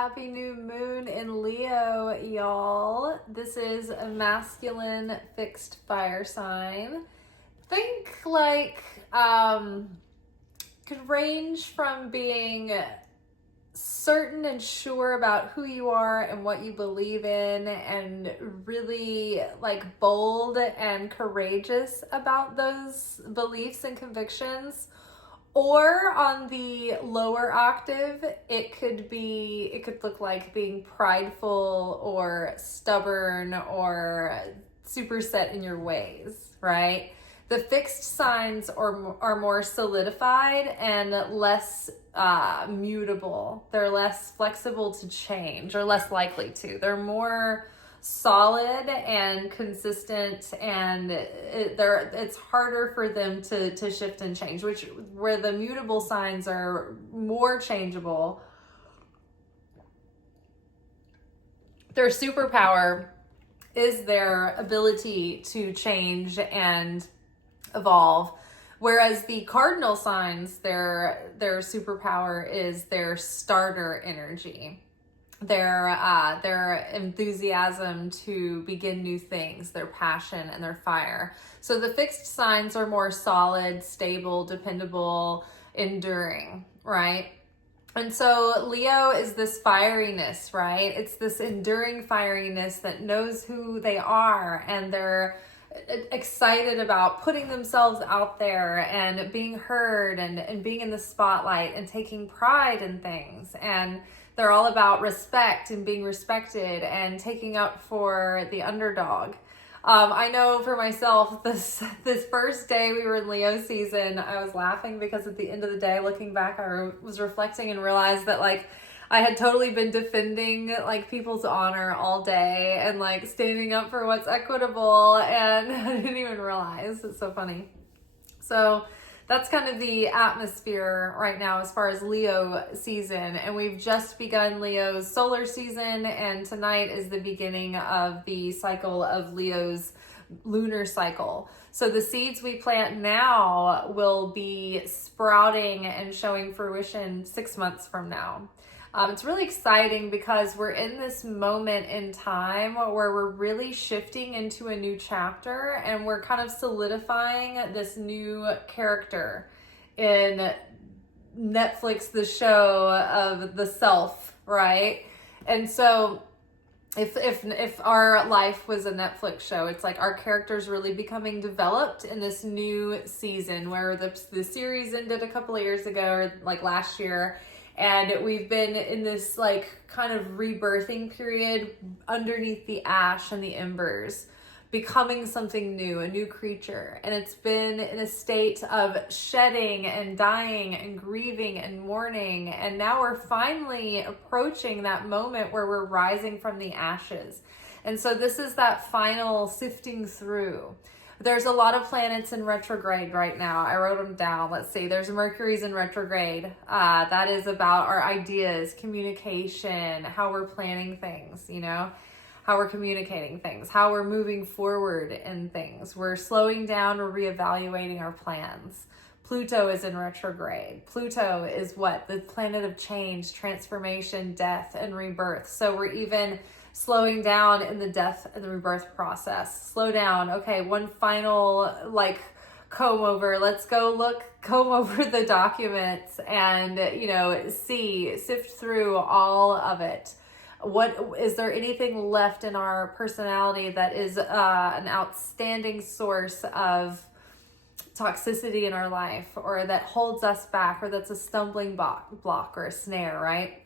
Happy new moon in Leo, y'all. This is a masculine fixed fire sign. Think could range from being certain and sure about who you are and what you believe in, and really bold and courageous about those beliefs and convictions. Or on the lower octave, it could look like being prideful or stubborn or super set in your ways, right? The fixed signs are more solidified and less mutable. They're less flexible to change, or less likely to. They're more solid and consistent, and it's harder for them to shift and change, where the mutable signs are more changeable. Their superpower is their ability to change and evolve, whereas the cardinal signs, their superpower is their starter energy, their enthusiasm to begin new things, their passion and their fire. So the fixed signs are more solid, stable, dependable, enduring, right? And so Leo is this fieriness, right? It's this enduring fieriness that knows who they are, and they're excited about putting themselves out there and being heard and being in the spotlight and taking pride in things. And they're all about respect and being respected and taking up for the underdog. I know for myself, this first day we were in Leo season, I was laughing because at the end of the day, looking back, I was reflecting and realized that I had totally been defending people's honor all day and standing up for what's equitable, and I didn't even realize. It's so funny. So that's kind of the atmosphere right now as far as Leo season. And we've just begun Leo's solar season, and tonight is the beginning of the cycle of Leo's lunar cycle. So the seeds we plant now will be sprouting and showing fruition 6 months from now. It's really exciting because we're in this moment in time where we're really shifting into a new chapter, and we're kind of solidifying this new character in Netflix, the show of the self, right? And so if our life was a Netflix show, it's our characters really becoming developed in this new season, where the series ended a couple of years ago, or last year. And we've been in this kind of rebirthing period underneath the ash and the embers, becoming something new, a new creature. And it's been in a state of shedding and dying and grieving and mourning. And now we're finally approaching that moment where we're rising from the ashes. And so this is that final sifting through. There's a lot of planets in retrograde right now. I wrote them down. Let's see. There's Mercury's in retrograde. That is about our ideas, communication, how we're planning things, how we're communicating things, how we're moving forward in things. We're slowing down, we're reevaluating our plans. Pluto is in retrograde. Pluto is what? The planet of change, transformation, death, and rebirth. So we're even slowing down in the death and the rebirth process. Slow down. Okay, one final comb over. Let's go comb over the documents and sift through all of it. What is there anything left in our personality that is an outstanding source of toxicity in our life, or that holds us back, or that's a stumbling block or a snare, right?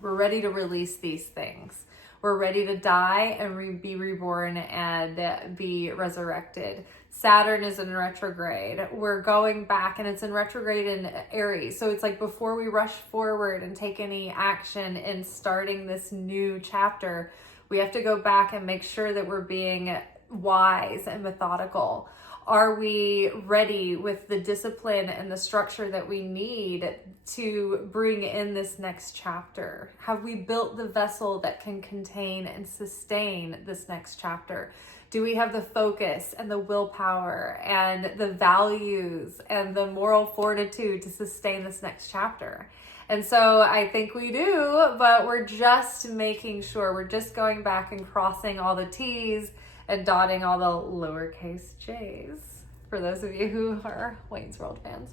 We're ready to release these things. We're ready to die and be reborn and be resurrected. Saturn is in retrograde. We're going back, and it's in retrograde in Aries. So it's before we rush forward and take any action in starting this new chapter, we have to go back and make sure that we're being wise and methodical. Are we ready with the discipline and the structure that we need to bring in this next chapter? Have we built the vessel that can contain and sustain this next chapter? Do we have the focus and the willpower and the values and the moral fortitude to sustain this next chapter? And so I think we do, but we're just making sure, we're just going back and crossing all the T's and dotting all the lowercase j's, for those of you who are Wayne's World fans.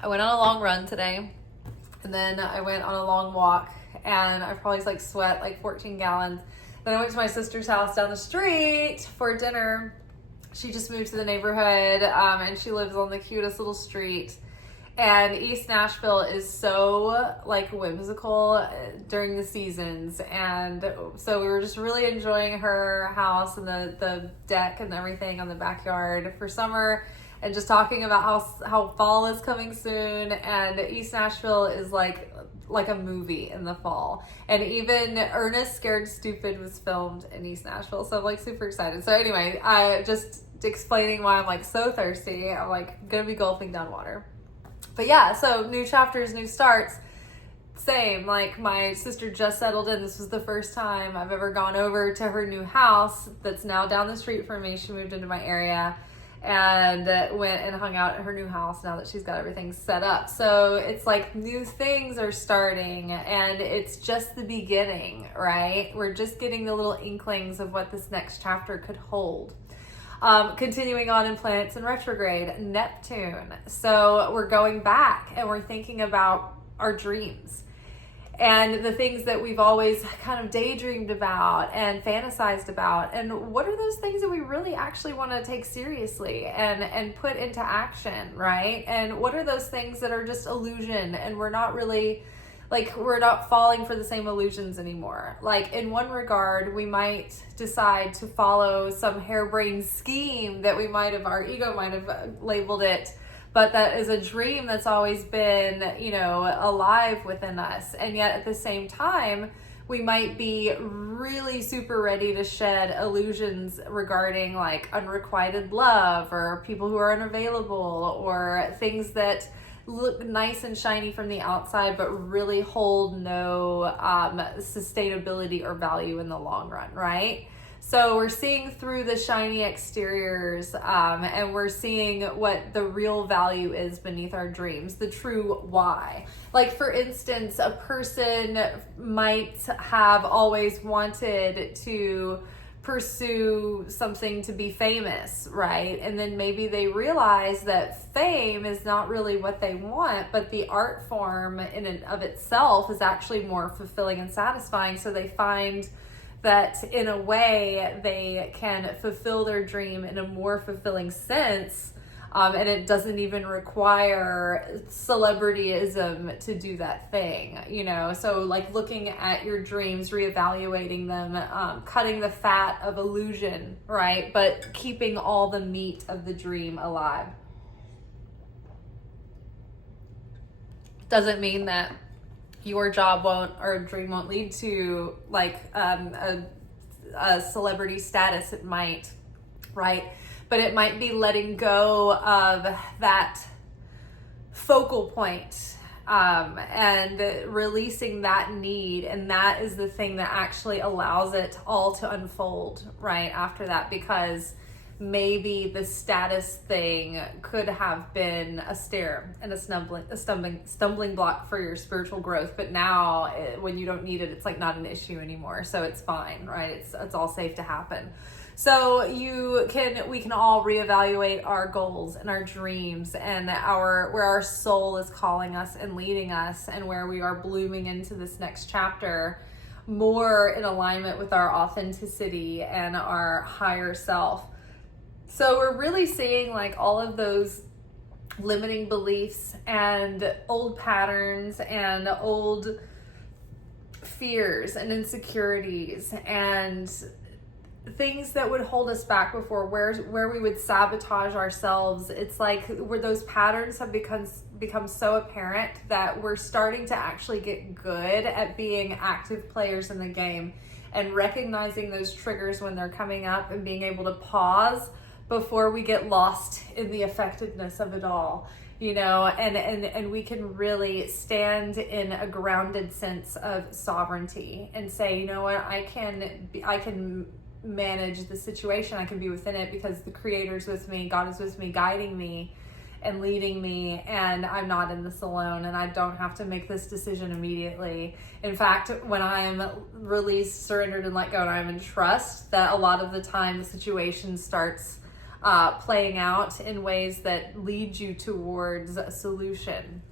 I went on a long run today, and then I went on a long walk, and I probably like sweat like 14 gallons. Then I went to my sister's house down the street for dinner. She just moved to the neighborhood, and she lives on the cutest little street. And East Nashville is so like whimsical during the seasons, and so we were just really enjoying her house and the deck and everything on the backyard for summer, and just talking about how fall is coming soon. And East Nashville is like a movie in the fall, and even Ernest Scared Stupid was filmed in East Nashville, so I'm like super excited. So anyway, I just explaining why I'm like so thirsty. I'm like gonna be gulping down water. But yeah, so new chapters, new starts. Same, like my sister just settled in. This was the first time I've ever gone over to her new house that's now down the street from me. She moved into my area and went and hung out at her new house now that she's got everything set up. So it's like new things are starting, and it's just the beginning, right? We're just getting the little inklings of what this next chapter could hold. Continuing on in planets in retrograde, Neptune. So we're going back and we're thinking about our dreams and the things that we've always kind of daydreamed about and fantasized about. And what are those things that we really actually want to take seriously and put into action, right? And what are those things that are just illusion, and we're not really like, we're not falling for the same illusions anymore. Like in one regard, we might decide to follow some harebrained scheme that our ego might have labeled it, but that is a dream that's always been, alive within us. And yet at the same time, we might be really super ready to shed illusions regarding like unrequited love, or people who are unavailable, or things that look nice and shiny from the outside but really hold no sustainability or value in the long run, right? So we're seeing through the shiny exteriors, and we're seeing what the real value is beneath our dreams, the true why. Like for instance, a person might have always wanted to pursue something to be famous, right? And then maybe they realize that fame is not really what they want, but the art form in and of itself is actually more fulfilling and satisfying. So they find that in a way they can fulfill their dream in a more fulfilling sense. And it doesn't even require celebrityism to do that thing, So like looking at your dreams, reevaluating them, cutting the fat of illusion, right? But keeping all the meat of the dream alive. Doesn't mean that your job or dream won't lead to like a celebrity status. It might, right? But it might be letting go of that focal point, and releasing that need. And that is the thing that actually allows it all to unfold right after that, because maybe the status thing could have been a stair and a stumbling block for your spiritual growth. But now when you don't need it, it's like not an issue anymore. So it's fine, right? It's all safe to happen. So we can all reevaluate our goals and our dreams and where our soul is calling us and leading us, and where we are blooming into this next chapter more in alignment with our authenticity and our higher self. So we're really seeing like all of those limiting beliefs and old patterns and old fears and insecurities and things that would hold us back before, where we would sabotage ourselves. It's like where those patterns have become so apparent that we're starting to actually get good at being active players in the game and recognizing those triggers when they're coming up and being able to pause before we get lost in the effectiveness of it all. And we can really stand in a grounded sense of sovereignty and say, you know what, I can manage the situation. I can be within it because the Creator's with me, God is with me, guiding me, and leading me, and I'm not in this alone, and I don't have to make this decision immediately. In fact, when I'm released, surrendered, and let go, and I'm in trust, that a lot of the time the situation starts playing out in ways that lead you towards a solution,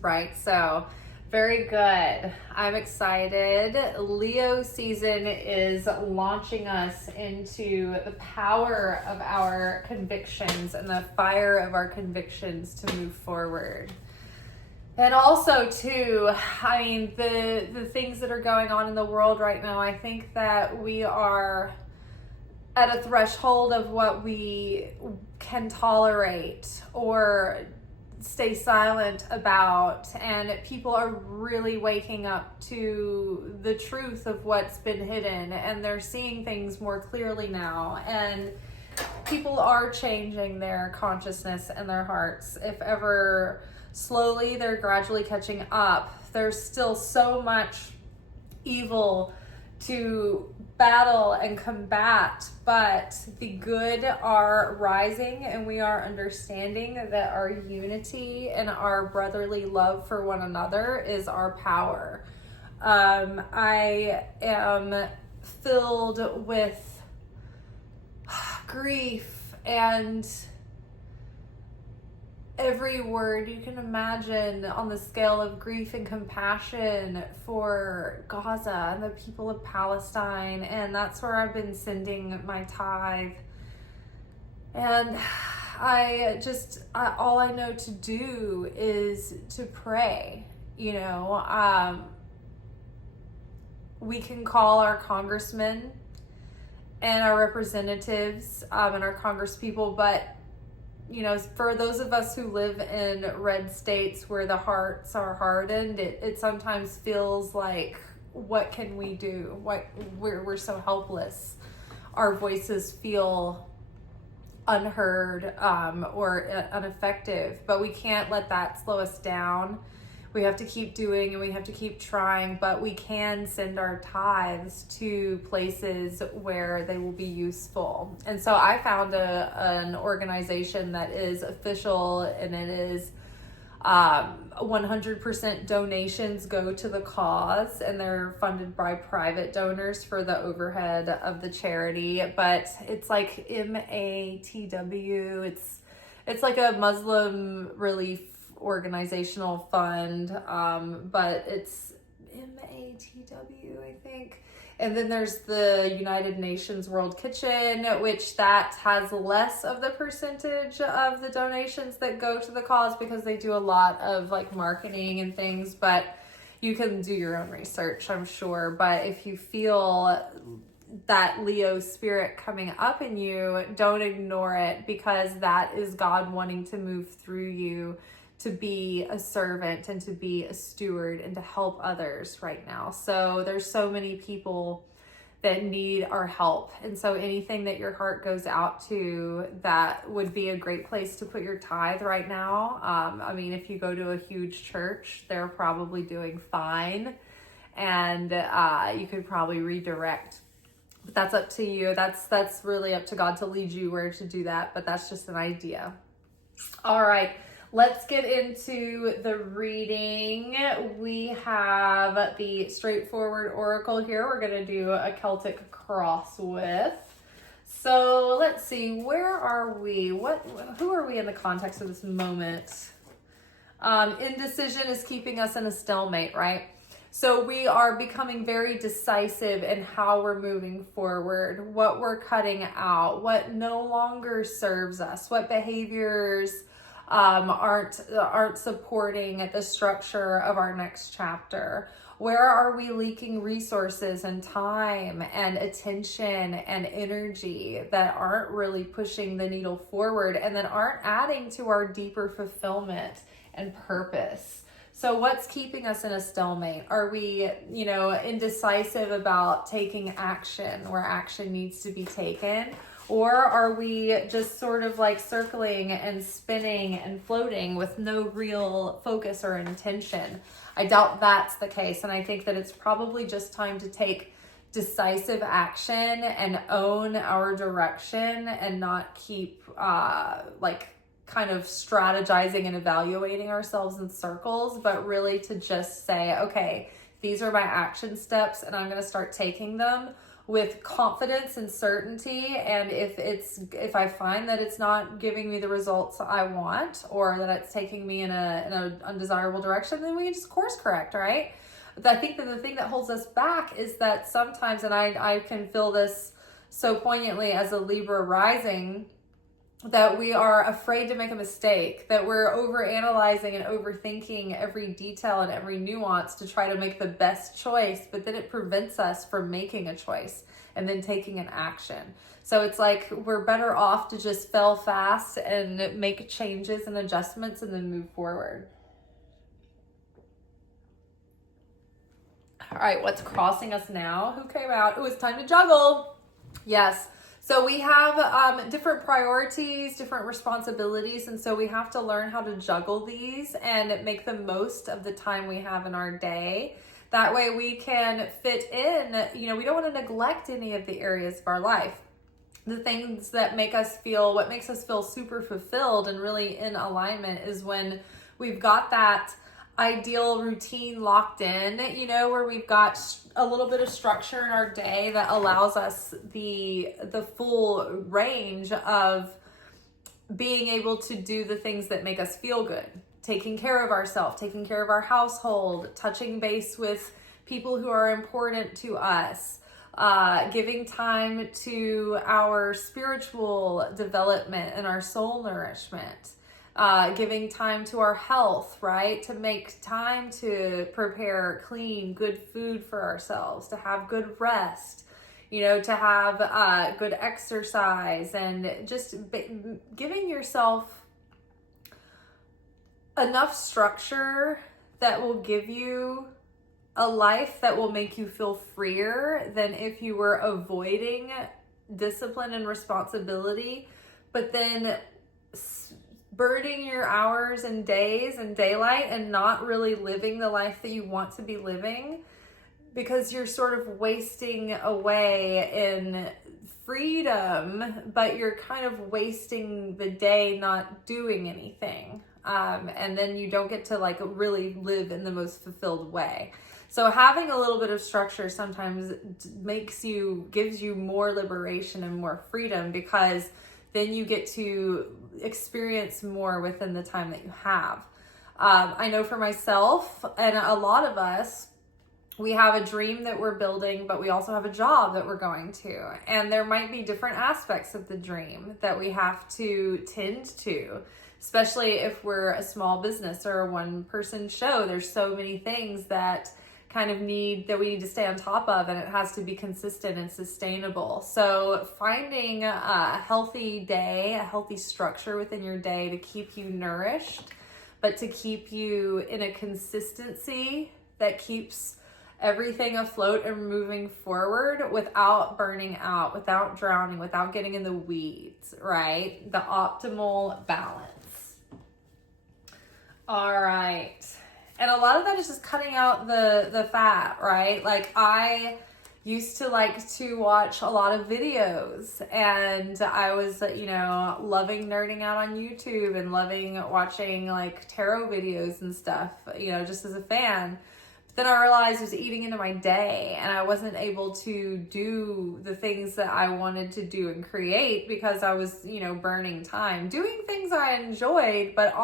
right? So very good. I'm excited. Leo season is launching us into the power of our convictions and the fire of our convictions to move forward. And also too, I mean, the things that are going on in the world right now, I think that we are at a threshold of what we can tolerate or stay silent about, and people are really waking up to the truth of what's been hidden, and they're seeing things more clearly now, and people are changing their consciousness and their hearts. If ever slowly, they're gradually catching up. There's still so much evil to battle and combat, but the good are rising, and we are understanding that our unity and our brotherly love for one another is our power. I am filled with grief and every word you can imagine on the scale of grief and compassion for Gaza and the people of Palestine. And that's where I've been sending my tithe. And all I know to do is to pray. You know, we can call our congressmen and our representatives and our congresspeople, but you know, for those of us who live in red states where the hearts are hardened, it sometimes feels like, what can we do? We're so helpless. Our voices feel unheard or ineffective, but we can't let that slow us down. We have to keep doing, and we have to keep trying, but we can send our tithes to places where they will be useful. And so I found an organization that is official, and it is 100% donations go to the cause, and they're funded by private donors for the overhead of the charity. But it's like MATW. It's like a Muslim relief organizational fund, but it's MATW, I think. And then there's the United Nations World Kitchen, which that has less of the percentage of the donations that go to the cause, because they do a lot of like marketing and things, but you can do your own research, I'm sure. But if you feel that Leo spirit coming up in you, don't ignore it, because that is God wanting to move through you to be a servant and to be a steward and to help others right now. So there's so many people that need our help. And so anything that your heart goes out to, that would be a great place to put your tithe right now. I mean, if you go to a huge church, they're probably doing fine, and you could probably redirect. But that's up to you. That's really up to God to lead you where to do that, but that's just an idea. All right. Let's get into the reading. We have the straightforward oracle here. We're going to do a Celtic cross with. So let's see, where are we? Who are we in the context of this moment? Indecision is keeping us in a stalemate, right? So we are becoming very decisive in how we're moving forward, what we're cutting out, what no longer serves us, what behaviors aren't supporting the structure of our next chapter. Where are we leaking resources and time and attention and energy that aren't really pushing the needle forward and that aren't adding to our deeper fulfillment and purpose? So what's keeping us in a stalemate? Are we, indecisive about taking action where action needs to be taken? Or are we just sort of like circling and spinning and floating with no real focus or intention? I doubt that's the case. And I think that it's probably just time to take decisive action and own our direction and not keep kind of strategizing and evaluating ourselves in circles, but really to just say, okay, these are my action steps and I'm going to start taking them with confidence and certainty. And if I find that it's not giving me the results I want, or that it's taking me in a undesirable direction, then we can just course correct, right? But I think that the thing that holds us back is that sometimes, and I can feel this so poignantly as a Libra rising, that we are afraid to make a mistake, that we're overanalyzing and overthinking every detail and every nuance to try to make the best choice, but then it prevents us from making a choice and then taking an action. So it's like we're better off to just fail fast and make changes and adjustments and then move forward. All right, what's crossing us now? Who came out? It was time to juggle. Yes. So we have different priorities, different responsibilities, and so we have to learn how to juggle these and make the most of the time we have in our day. That way we can fit in, we don't want to neglect any of the areas of our life. The things that make us feel, what makes us feel super fulfilled and really in alignment is when we've got that ideal routine locked in, where we've got a little bit of structure in our day that allows us the full range of being able to do the things that make us feel good. Taking care of ourselves, taking care of our household, touching base with people who are important to us, giving time to our spiritual development and our soul nourishment. Giving time to our health, right? To make time to prepare clean, good food for ourselves, to have good rest, to have good exercise, and just giving yourself enough structure that will give you a life that will make you feel freer than if you were avoiding discipline and responsibility, but then burning your hours and days and daylight and not really living the life that you want to be living, because you're sort of wasting away in freedom, but you're kind of wasting the day not doing anything. And then you don't get to really live in the most fulfilled way. So having a little bit of structure sometimes gives you more liberation and more freedom, because then you get to experience more within the time that you have. I know for myself and a lot of us, we have a dream that we're building, but we also have a job that we're going to. And there might be different aspects of the dream that we have to tend to, especially if we're a small business or a one-person show. There's so many things that we need to stay on top of, and it has to be consistent and sustainable. So finding a healthy day, a healthy structure within your day to keep you nourished, but to keep you in a consistency that keeps everything afloat and moving forward without burning out, without drowning, without getting in the weeds, right? The optimal balance. All right. And a lot of that is just cutting out the fat, right? I used to to watch a lot of videos, and I was, loving nerding out on YouTube and loving watching tarot videos and stuff, just as a fan. But then I realized it was eating into my day, and I wasn't able to do the things that I wanted to do and create because I was, burning time doing things I enjoyed, but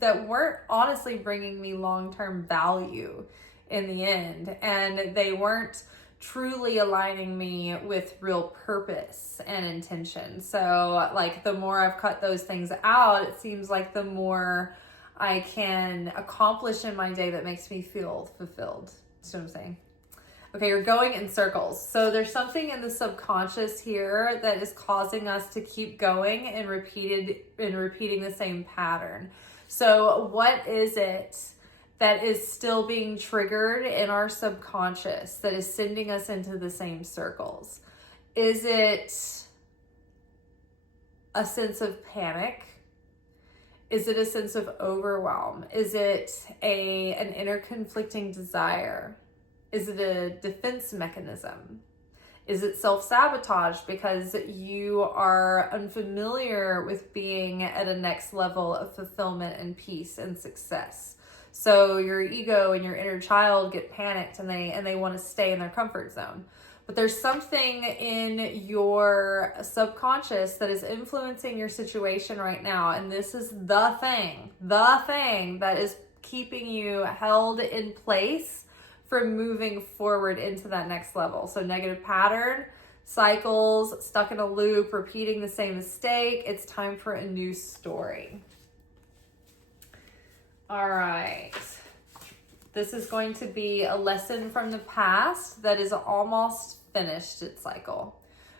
that weren't honestly bringing me long-term value in the end, and they weren't truly aligning me with real purpose and intention. So the more I've cut those things out, it seems like the more I can accomplish in my day that makes me feel fulfilled. That's what I'm saying. Okay, you're going in circles. So there's something in the subconscious here that is causing us to keep going and repeating the same pattern. So what is it that is still being triggered in our subconscious that is sending us into the same circles? Is it a sense of panic? Is it a sense of overwhelm? Is it an inner conflicting desire? Is it a defense mechanism? Is it self-sabotage because you are unfamiliar with being at a next level of fulfillment and peace and success? So your ego and your inner child get panicked and they want to stay in their comfort zone. But there's something in your subconscious that is influencing your situation right now. And this is the thing that is keeping you held in place from moving forward into that next level. So negative pattern, cycles, stuck in a loop, repeating the same mistake. It's time for a new story. All right. This is going to be a lesson from the past that is almost finished its cycle.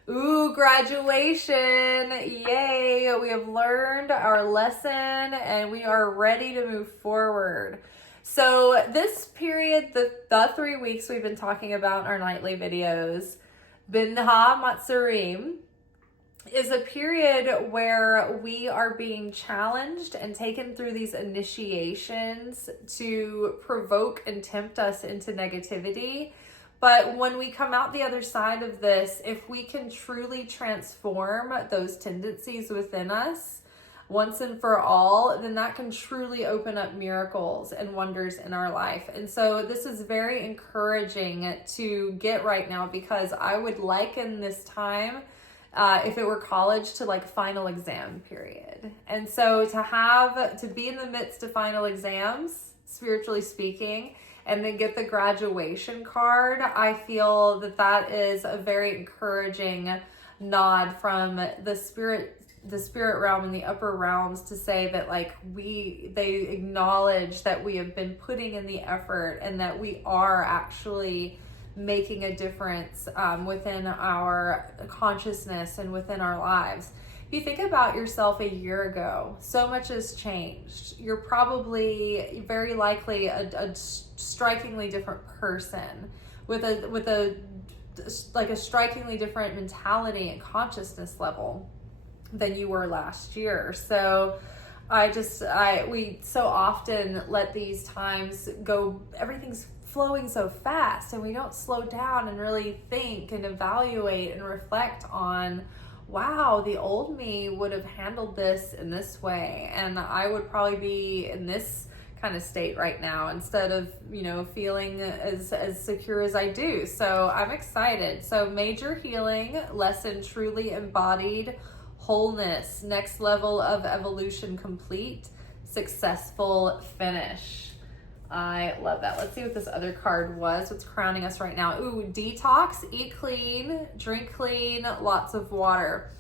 Ooh, graduation. Yay. We have learned our lesson and we are ready to move forward. So this period, the 3 weeks we've been talking about in our nightly videos, Binha Matsurim, is a period where we are being challenged and taken through these initiations to provoke and tempt us into negativity. But when we come out the other side of this, if we can truly transform those tendencies within us once and for all, then that can truly open up miracles and wonders in our life. And so this is very encouraging to get right now, because I would liken this time, if it were college, to like final exam period. And so to be in the midst of final exams, spiritually speaking, and then get the graduation card, I feel that is a very encouraging nod from the spirit realm and the upper realms to say that like they acknowledge that we have been putting in the effort and that we are actually making a difference within our consciousness and within our lives. If you think about yourself a year ago, so much has changed. You're probably very likely a strikingly different person with a strikingly different mentality and consciousness level than you were last year. So we so often let these times go, everything's flowing so fast, and we don't slow down and really think and evaluate and reflect on, wow, the old me would have handled this in this way, and I would probably be in this kind of state right now instead of, feeling as secure as I do. So I'm excited. So major healing lesson, truly embodied wholeness, next level of evolution complete, successful finish. I love that. Let's see what this other card was. What's crowning us right now? Ooh, detox, eat clean, drink clean, lots of water.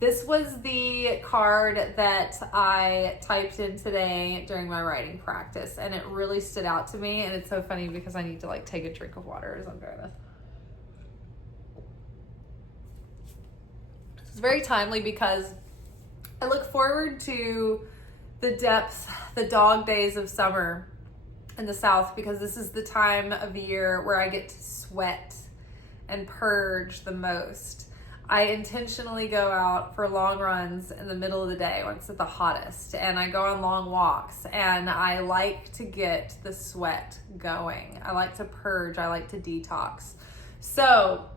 This was the card that I typed in today during my writing practice, and it really stood out to me. And it's so funny because I need to take a drink of water as I'm doing this. It's very timely because I look forward to the depths, the dog days of summer in the South, because this is the time of year where I get to sweat and purge the most. I intentionally go out for long runs in the middle of the day when it's at the hottest, and I go on long walks, and I like to get the sweat going. I like to purge. I like to detox. So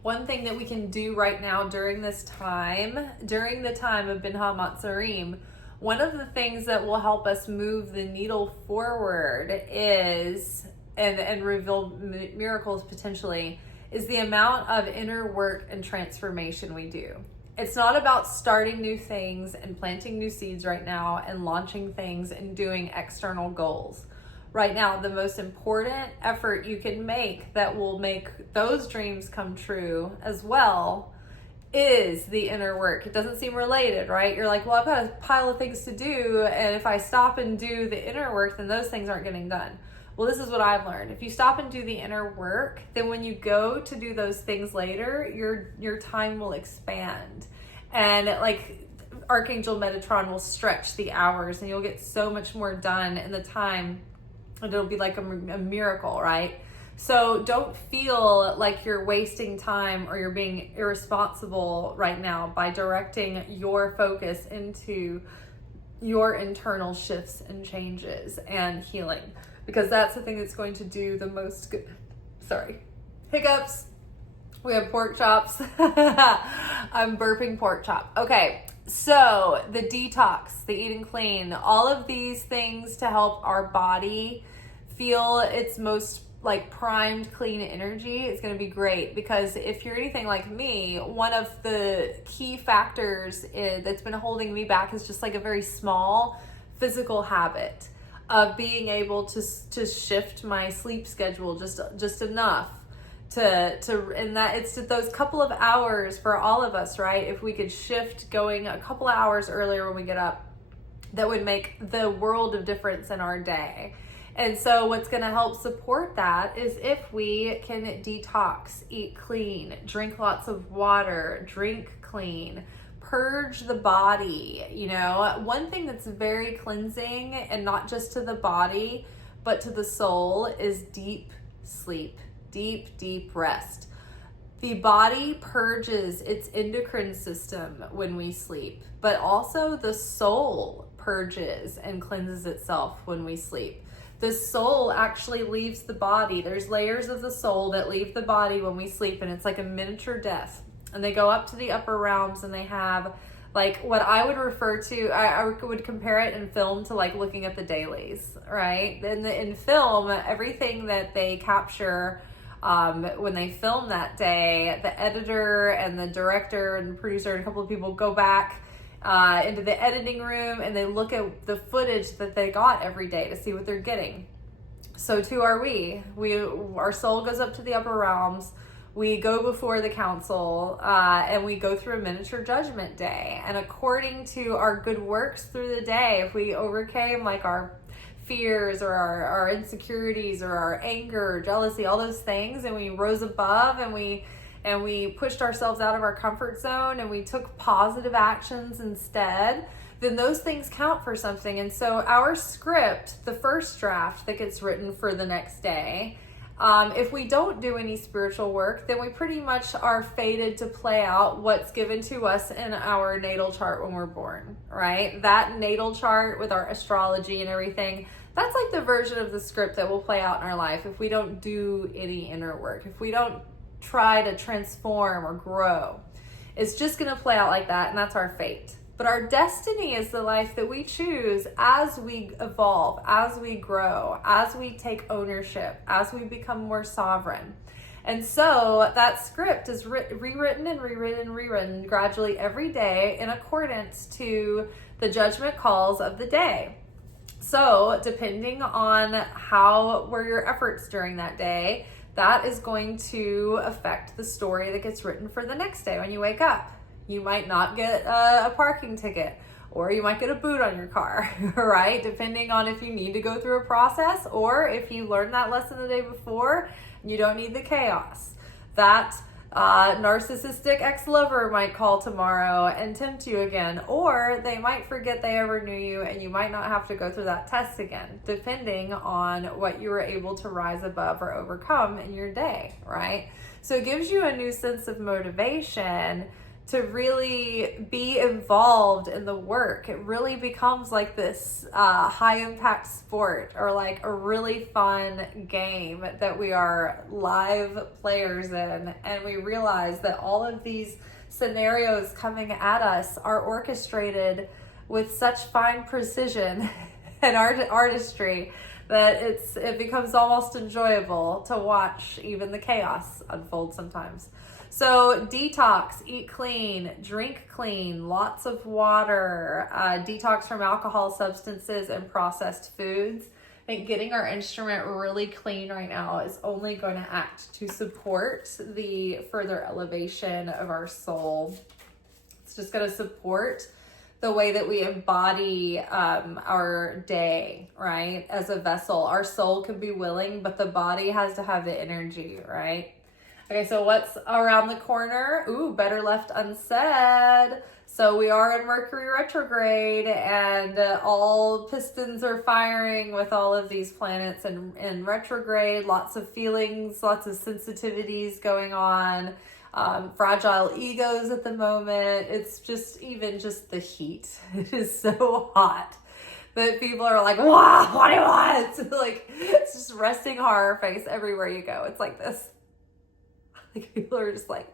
one thing that we can do right now during this time, during the time of Binha Matsurim, one of the things that will help us move the needle forward is, and reveal miracles potentially, is the amount of inner work and transformation we do. It's not about starting new things and planting new seeds right now and launching things and doing external goals. Right now, the most important effort you can make that will make those dreams come true as well is the inner work. It doesn't seem related, right? You're like, well, I've got a pile of things to do, and if I stop and do the inner work, then those things aren't getting done. Well, this is what I've learned. If you stop and do the inner work, then when you go to do those things later, your time will expand. And Archangel Metatron will stretch the hours, and you'll get so much more done in the time, and it'll be like a miracle, right? So don't feel like you're wasting time or you're being irresponsible right now by directing your focus into your internal shifts and changes and healing, because that's the thing that's going to do the most good. Hiccups. We have pork chops. I'm burping pork chop. Okay, so the detox, the eating clean, all of these things to help our body feel its most like primed, clean energy is going to be great. Because if you're anything like me, one of the key factors that's been holding me back is just like a very small physical habit of being able to shift my sleep schedule just enough and that it's those couple of hours for all of us, right? If we could shift going a couple of hours earlier when we get up, that would make the world of difference in our day. And so what's going to help support that is if we can detox, eat clean, drink lots of water, drink clean, purge the body. You know, one thing that's very cleansing, and not just to the body, but to the soul, is deep sleep. Deep rest. The body purges its endocrine system when we sleep, but also the soul purges and cleanses itself when we sleep. The soul actually leaves the body. There's layers of the soul that leave the body when we sleep, and it's like a miniature death. And they go up to the upper realms, and they have like what I would refer to, I would compare it in film to like looking at the dailies, right? In film, everything that they capture when they film that day, the editor and the director and the producer and a couple of people go back into the editing room, and they look at the footage that they got every day to see what they're getting. So too are we. Our soul goes up to the upper realms. We go before the council, and we go through a miniature judgment day. And according to our good works through the day, if we overcame like our fears or our insecurities or our anger or jealousy, all those things, and we rose above, and we pushed ourselves out of our comfort zone, and we took positive actions instead, then those things count for something. And so our script, the first draft that gets written for the next day, if we don't do any spiritual work, then we pretty much are fated to play out what's given to us in our natal chart when we're born, right? That natal chart with our astrology and everything, that's like the version of the script that will play out in our life if we don't do any inner work, if we don't try to transform or grow. It's just going to play out like that, and that's our fate. But our destiny is the life that we choose as we evolve, as we grow, as we take ownership, as we become more sovereign. And so that script is rewritten and rewritten and rewritten gradually every day in accordance to the judgment calls of the day. So depending on how were your efforts during that day, that is going to affect the story that gets written for the next day when you wake up. You might not get a parking ticket, or you might get a boot on your car, right? Depending on if you need to go through a process, or if you learned that lesson the day before, you don't need the chaos. That narcissistic ex-lover might call tomorrow and tempt you again, or they might forget they ever knew you, and you might not have to go through that test again, depending on what you were able to rise above or overcome in your day, right? So it gives you a new sense of motivation to really be involved in the work. It really becomes like this high impact sport, or like a really fun game that we are live players in. And we realize that all of these scenarios coming at us are orchestrated with such fine precision and artistry that it becomes almost enjoyable to watch even the chaos unfold sometimes. So detox, eat clean, drink clean, lots of water, detox from alcohol, substances, and processed foods. I think getting our instrument really clean right now is only going to act to support the further elevation of our soul. It's just going to support the way that we embody our day, right? As a vessel, our soul can be willing, but the body has to have the energy, right? Okay, so what's around the corner? Ooh, better left unsaid. So we are in Mercury retrograde, and all pistons are firing with all of these planets in retrograde. Lots of feelings, lots of sensitivities going on. Fragile egos at the moment. It's just the heat. It is so hot that people are like, wow, what do you want? Like, it's just resting horror face everywhere you go. It's like this. Like people are just like,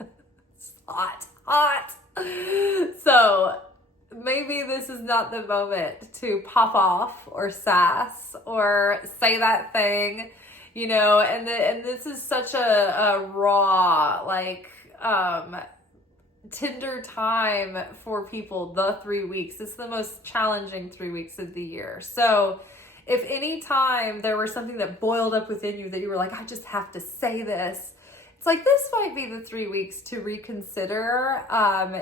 it's hot, hot. So maybe this is not the moment to pop off or sass or say that thing, you know, and this is such a raw, like, tender time for people, the 3 weeks. It's the most challenging 3 weeks of the year. So if any time there was something that boiled up within you that you were like, I just have to say this, it's like, this might be the 3 weeks to reconsider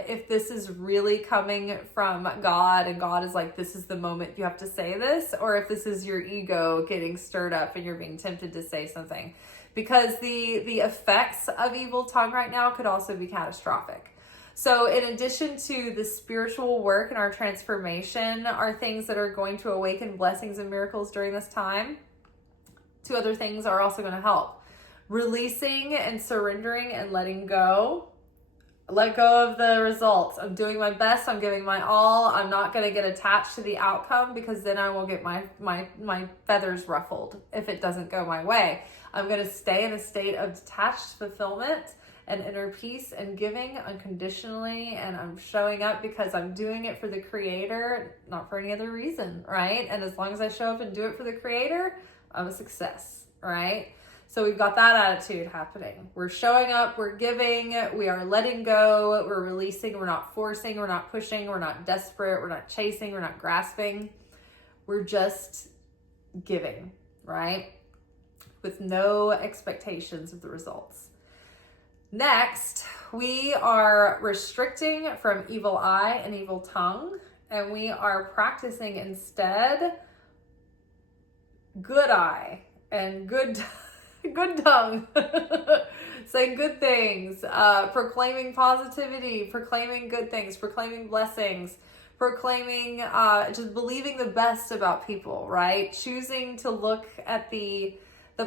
if this is really coming from God and God is like, this is the moment you have to say this, or if this is your ego getting stirred up and you're being tempted to say something. Because the effects of evil tongue right now could also be catastrophic. So in addition to the spiritual work and our transformation are things that are going to awaken blessings and miracles during this time. 2 other things are also going to help. Releasing and surrendering and letting go. Let go of the results. I'm doing my best. I'm giving my all. I'm not going to get attached to the outcome, because then I will get my feathers ruffled if it doesn't go my way. I'm going to stay in a state of detached fulfillment and inner peace and giving unconditionally. And I'm showing up because I'm doing it for the Creator, not for any other reason, right? And as long as I show up and do it for the Creator, I'm a success, right? So we've got that attitude happening. We're showing up, we're giving, we are letting go, we're releasing, we're not forcing, we're not pushing, we're not desperate, we're not chasing, we're not grasping. We're just giving, right? With no expectations of the results. Next, we are restricting from evil eye and evil tongue, and we are practicing instead good eye and good tongue, saying good things, proclaiming positivity, proclaiming good things, proclaiming blessings, proclaiming, just believing the best about people, right? Choosing to look at the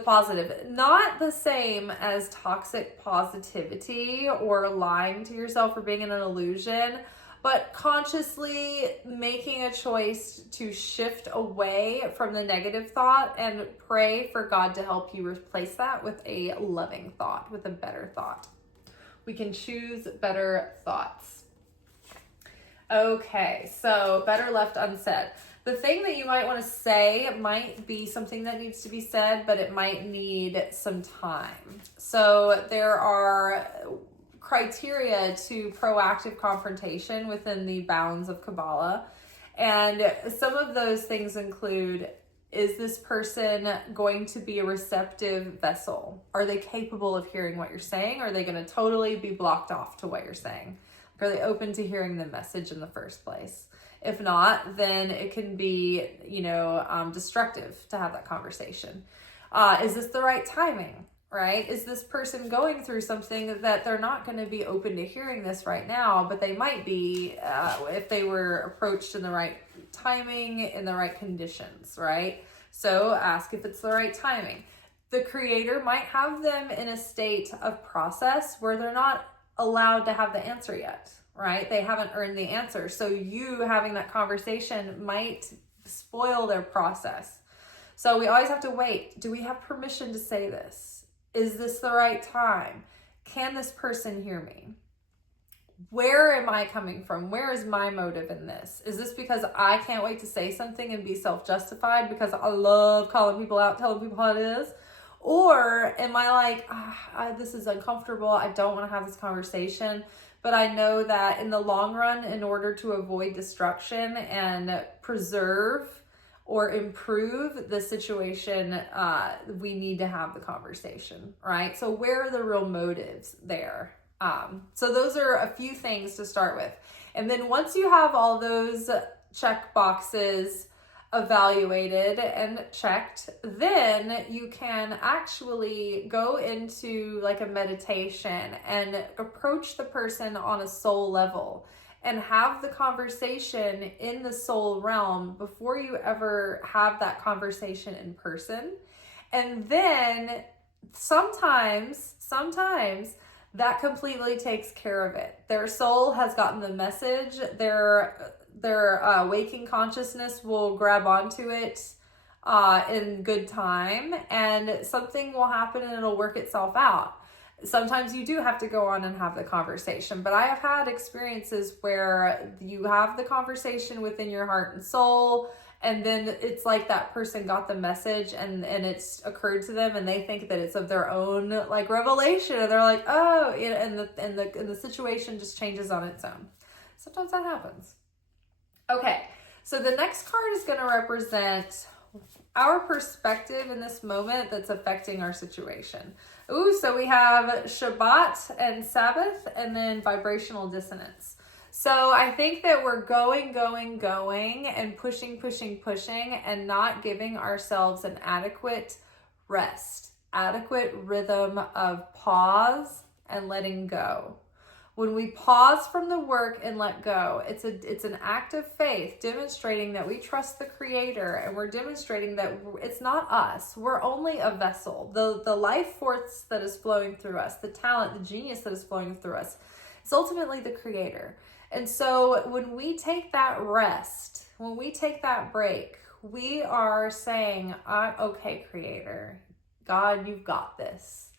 positive, not the same as toxic positivity or lying to yourself or being in an illusion, but consciously making a choice to shift away from the negative thought and pray for God to help you replace that with a loving thought, with a better thought. We can choose better thoughts. Okay, so better left unsaid. The thing that you might want to say might be something that needs to be said, but it might need some time. So there are criteria to proactive confrontation within the bounds of Kabbalah. And some of those things include, is this person going to be a receptive vessel? Are they capable of hearing what you're saying? Or are they going to totally be blocked off to what you're saying? Are they open to hearing the message in the first place? If not, then it can be, destructive to have that conversation. Is this the right timing, right? Is this person going through something that they're not going to be open to hearing this right now, but they might be if they were approached in the right timing, in the right conditions, right? So ask if it's the right timing. The Creator might have them in a state of process where they're not allowed to have the answer yet, right? They haven't earned the answer. So you having that conversation might spoil their process. So we always have to wait. Do we have permission to say this? Is this the right time? Can this person hear me? Where am I coming from? Where is my motive in this? Is this because I can't wait to say something and be self-justified because I love calling people out, telling people how it is? Or am I like, this is uncomfortable. I don't want to have this conversation. But I know that in the long run, in order to avoid destruction and preserve or improve the situation, we need to have the conversation, right? So where are the real motives there? So those are a few things to start with. And then once you have all those check boxes evaluated and checked, then you can actually go into like a meditation and approach the person on a soul level and have the conversation in the soul realm before you ever have that conversation in person. And then sometimes that completely takes care of it. Their soul has gotten the message. Their waking consciousness will grab onto it in good time, and something will happen and it'll work itself out. sometimes you do have to go on and have the conversation. But I have had experiences where you have the conversation within your heart and soul, and then it's like that person got the message and it's occurred to them, and they think that it's of their own like revelation, and they're like, oh, and the situation just changes on its own. Sometimes that happens. Okay, so the next card is going to represent our perspective in this moment that's affecting our situation. Ooh, so we have Shabbat and Sabbath, and then vibrational dissonance. So I think that we're going, and pushing, and not giving ourselves an adequate rest, adequate rhythm of pause and letting go. When we pause from the work and let go, it's an act of faith, demonstrating that we trust the Creator, and we're demonstrating that it's not us. We're only a vessel. The life force that is flowing through us, the talent, the genius that is flowing through us, is ultimately the Creator. And so when we take that rest, when we take that break, we are saying, okay, Creator, God, you've got this.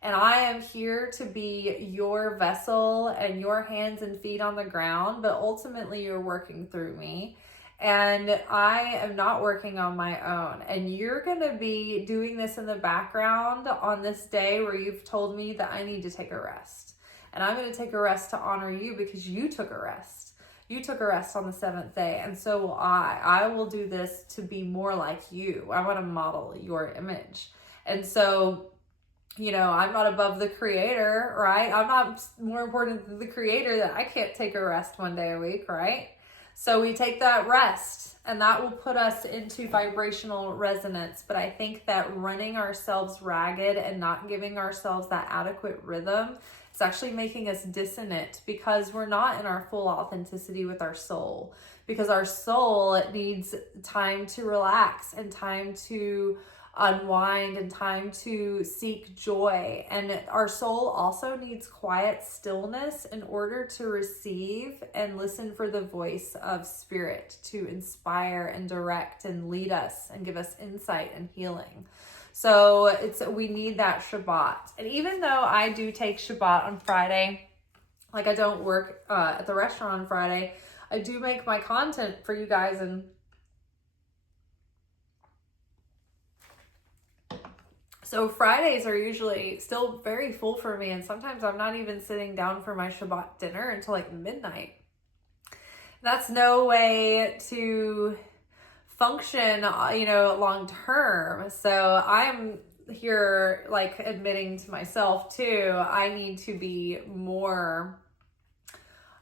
And I am here to be your vessel and your hands and feet on the ground, but ultimately you're working through me. And I am not working on my own. And you're going to be doing this in the background on this day where you've told me that I need to take a rest. And I'm going to take a rest to honor you because you took a rest. You took a rest on the 7th day, and so will I. I will do this to be more like you. I want to model your image. And so, I'm not above the Creator, right? I'm not more important than the Creator that I can't take a rest one day a week, right? So we take that rest, and that will put us into vibrational resonance. But I think that running ourselves ragged and not giving ourselves that adequate rhythm is actually making us dissonant, because we're not in our full authenticity with our soul. Because our soul needs time to relax and time to unwind and time to seek joy. And our soul also needs quiet stillness in order to receive and listen for the voice of Spirit to inspire and direct and lead us and give us insight and healing. So we need that Shabbat. And even though I do take Shabbat on Friday, like I don't work at the restaurant on Friday, I do make my content for you guys, and so Fridays are usually still very full for me, and sometimes I'm not even sitting down for my Shabbat dinner until like midnight. That's no way to function, long term. So I'm here like admitting to myself too, I need to be more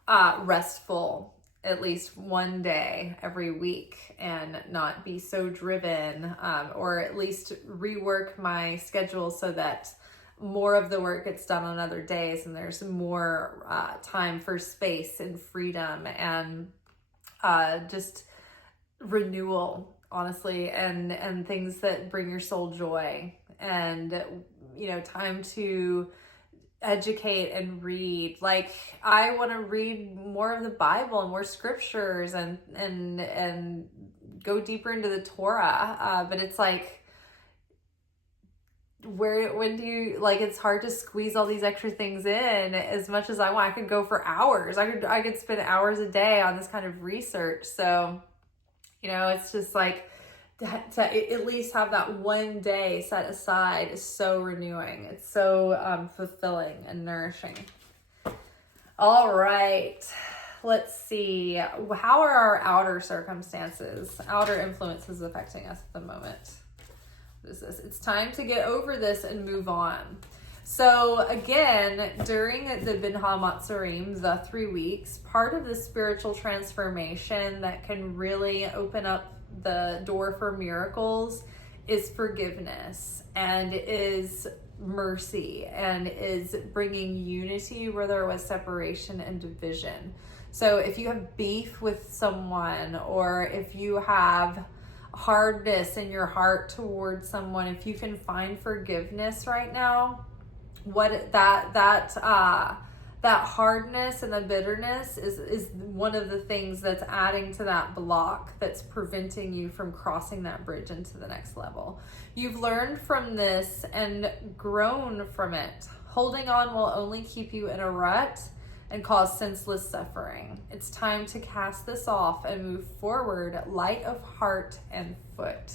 restful at least one day every week and not be so driven, or at least rework my schedule so that more of the work gets done on other days and there's more time for space and freedom and just renewal, honestly, and things that bring your soul joy, and time to educate and read. Like, I want to read more of the Bible and more scriptures and go deeper into the Torah, but it's like, when do you, like, it's hard to squeeze all these extra things in as much as I want. I could go for hours. I could spend hours a day on this kind of research. So it's just like to at least have that one day set aside is so renewing. It's so fulfilling and nourishing. All right, let's see. How are our outer circumstances, outer influences affecting us at the moment? What is this? It's time to get over this and move on. So again, during the Binha Matsurim, the 3 weeks, part of the spiritual transformation that can really open up the door for miracles is forgiveness, and is mercy, and is bringing unity where there was separation and division. So if you have beef with someone, or if you have hardness in your heart towards someone, if you can find forgiveness right now, what that hardness and the bitterness is one of the things that's adding to that block that's preventing you from crossing that bridge into the next level. You've learned from this and grown from it, Holding on will only keep you in a rut and cause senseless suffering. It's time to cast this off and move forward, light of heart and foot.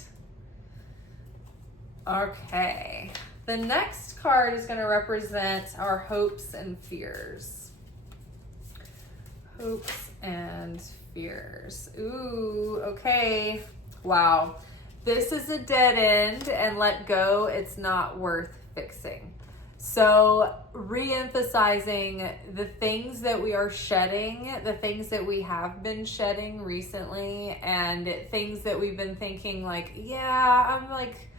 Okay. The next card is going to represent our hopes and fears. Hopes and fears. Ooh, okay. Wow. This is a dead end, and let go. It's not worth fixing. So re-emphasizing the things that we are shedding, the things that we have been shedding recently, and things that we've been thinking like, yeah, I'm like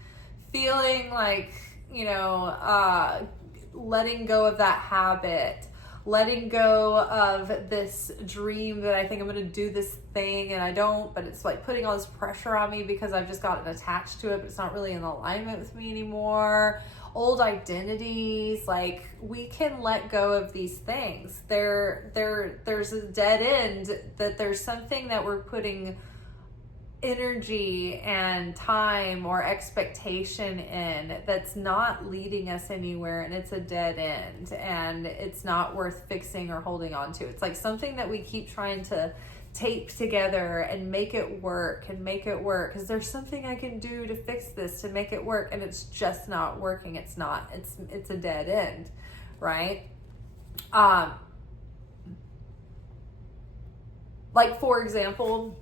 feeling like, you know, letting go of that habit, letting go of this dream that I think I'm going to do this thing and I don't, but it's like putting all this pressure on me because I've just gotten attached to it, but it's not really in alignment with me anymore. Old identities, like we can let go of these things. There's a dead end, that there's something that we're putting energy and time or expectation in that's not leading us anywhere, and it's a dead end, and it's not worth fixing or holding on to. It's like something that we keep trying to tape together and make it work because there's something I can do to fix this, to make it work, and it's just not working. It's a dead end, right? Like for example,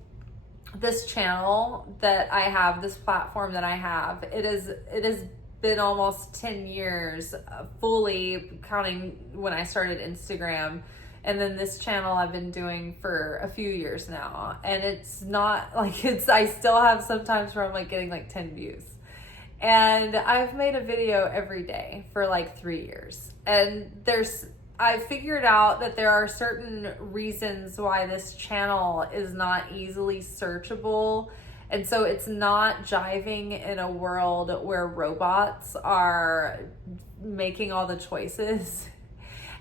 this channel that I have, this platform that I have, it has been almost 10 years, fully counting when I started Instagram. And then this channel I've been doing for a few years now. And it's not like I still have sometimes where I'm like getting like 10 views. And I've made a video every day for like 3 years. And I figured out that there are certain reasons why this channel is not easily searchable. And so it's not jiving in a world where robots are making all the choices.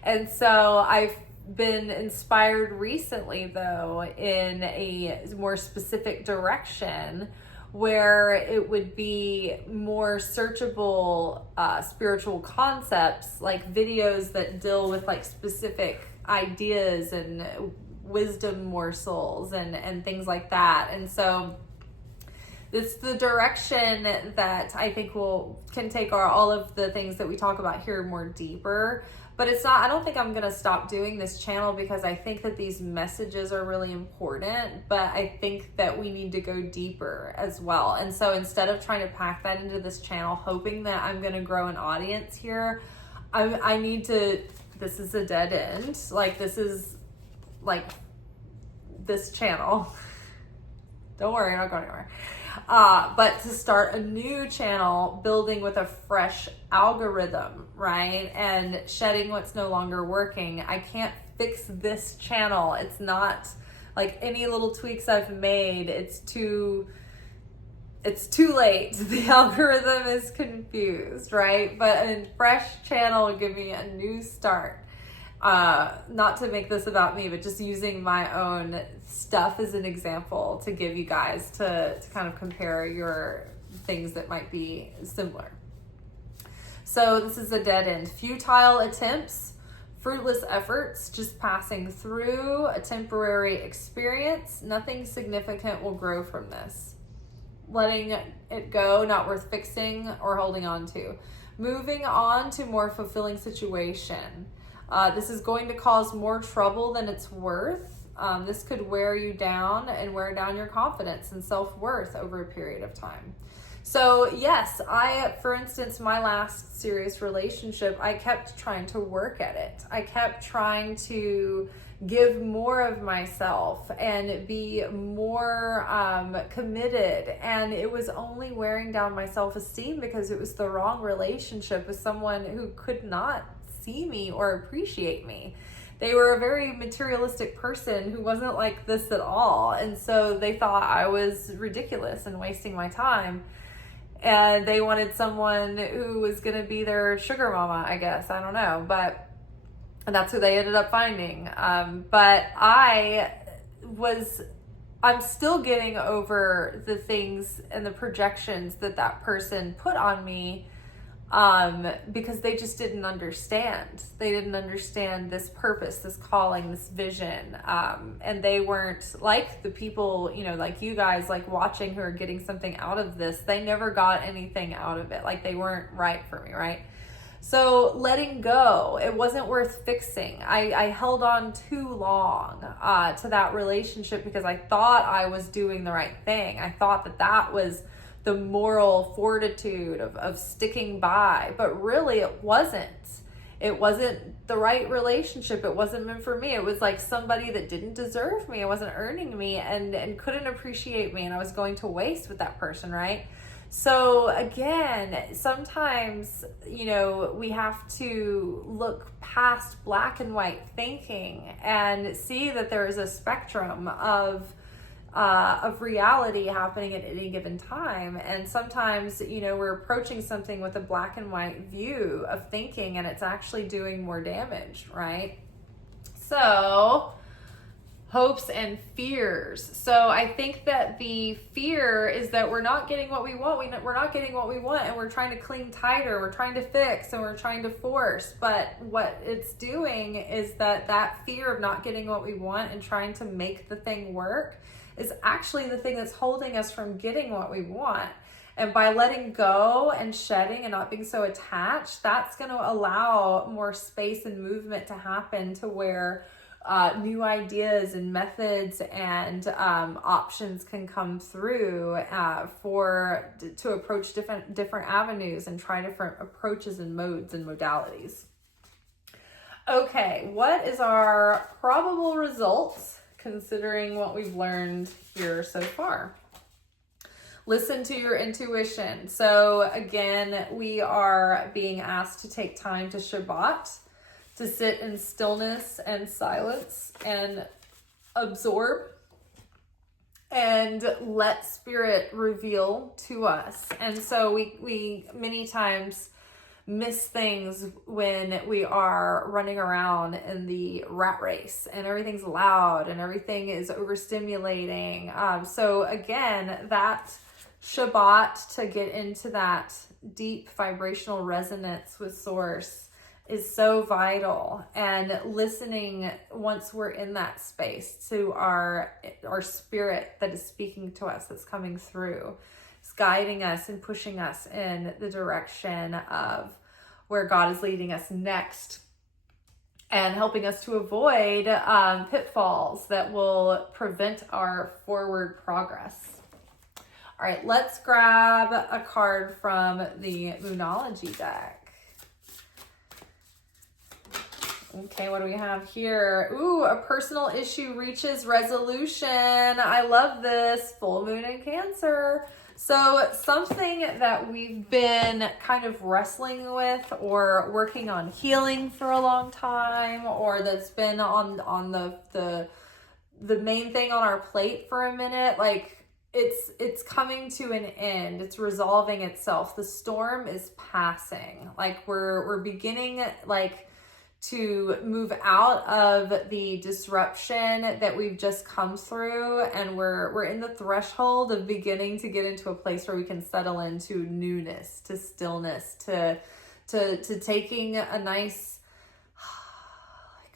And so I've been inspired recently, though, in a more specific direction where it would be more searchable spiritual concepts, like videos that deal with like specific ideas and wisdom morsels and things like that. And so it's the direction that I think can take all of the things that we talk about here more deeper. But I don't think I'm going to stop doing this channel because I think that these messages are really important, but I think that we need to go deeper as well. And so instead of trying to pack that into this channel, hoping that I'm going to grow an audience here, this is a dead end. Like this is like this channel. Don't worry, I'm not going anywhere. But to start a new channel, building with a fresh algorithm, right? And shedding what's no longer working. I can't fix this channel. It's not like any little tweaks I've made. It's too late. The algorithm is confused, right? But a fresh channel would give me a new start. Not to make this about me, but just using my own stuff as an example to give you guys to kind of compare your things that might be similar. So this is a dead end. Futile attempts, fruitless efforts, just passing through a temporary experience. Nothing significant will grow from this. Letting it go, not worth fixing or holding on to. Moving on to more fulfilling situation. This is going to cause more trouble than it's worth. This could wear you down and wear down your confidence and self-worth over a period of time. So yes, for instance, my last serious relationship, I kept trying to work at it. I kept trying to give more of myself and be more committed. And it was only wearing down my self-esteem because it was the wrong relationship with someone who could not see me or appreciate me. They were a very materialistic person who wasn't like this at all. And so they thought I was ridiculous and wasting my time. And they wanted someone who was going to be their sugar mama, I guess. I don't know. But that's who they ended up finding. But I'm still getting over the things and the projections that person put on me because they just didn't understand. They didn't understand this purpose, this calling, this vision. And they weren't like the people, you know, like you guys, like watching who are getting something out of this. They never got anything out of it. Like they weren't right for me, right? So letting go, it wasn't worth fixing. I held on too long to that relationship because I thought I was doing the right thing. I thought that that was the moral fortitude of sticking by, but really it wasn't. It wasn't the right relationship. It wasn't meant for me. It was like somebody that didn't deserve me. It wasn't earning me and couldn't appreciate me, and I was going to waste with that person, right? So again, sometimes, you know, we have to look past black and white thinking and see that there is a spectrum of reality happening at any given time. And sometimes, you know, we're approaching something with a black and white view of thinking, and it's actually doing more damage, right? So hopes and fears. So I think that the fear is that we're not getting what we want. We're not getting what we want, and we're trying to cling tighter. We're trying to fix, and we're trying to force. But what it's doing is that fear of not getting what we want and trying to make the thing work is actually the thing that's holding us from getting what we want. And by letting go and shedding and not being so attached, that's going to allow more space and movement to happen to where new ideas and methods and options can come through to approach different avenues and try different approaches and modes and modalities. Okay, what is our probable results considering what we've learned here so far? Listen to your intuition. So again, we are being asked to take time to Shabbat, to sit in stillness and silence and absorb and let spirit reveal to us. And so we many times miss things when we are running around in the rat race and everything's loud and everything is overstimulating. So again, that Shabbat, to get into that deep vibrational resonance with source, is so vital. And listening, once we're in that space, to our spirit that is speaking to us, that's coming through, it's guiding us and pushing us in the direction of where God is leading us next, and helping us to avoid pitfalls that will prevent our forward progress. All right, let's grab a card from the Moonology deck. Okay, what do we have here? Ooh, a personal issue reaches resolution. I love this. Full moon in Cancer. So something that we've been kind of wrestling with or working on healing for a long time, or that's been on the main thing on our plate for a minute, like it's coming to an end. It's resolving itself. The storm is passing. Like we're beginning to move out of the disruption that we've just come through, and we're in the threshold of beginning to get into a place where we can settle into newness, to stillness, to taking a nice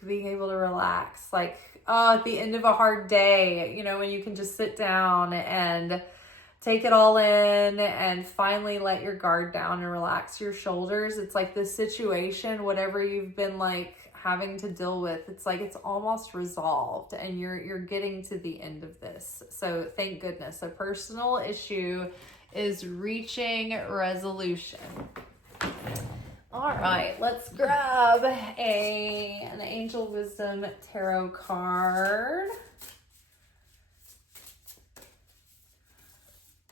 being able to relax, at the end of a hard day, you know, when you can just sit down and take it all in and finally let your guard down and relax your shoulders. It's like this situation, whatever you've been having to deal with, it's like it's almost resolved and you're getting to the end of this. So thank goodness. A personal issue is reaching resolution. All right, let's grab an Angel Wisdom Tarot card.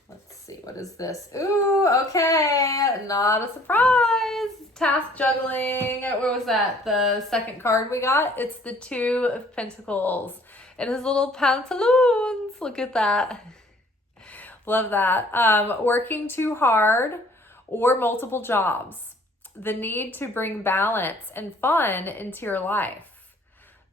Let's see, what is this? Ooh, okay, not a surprise. Task juggling. What was that? The second card we got? It's the Two of Pentacles. And his little pantaloons. Look at that. Love that. Working too hard or multiple jobs. The need to bring balance and fun into your life.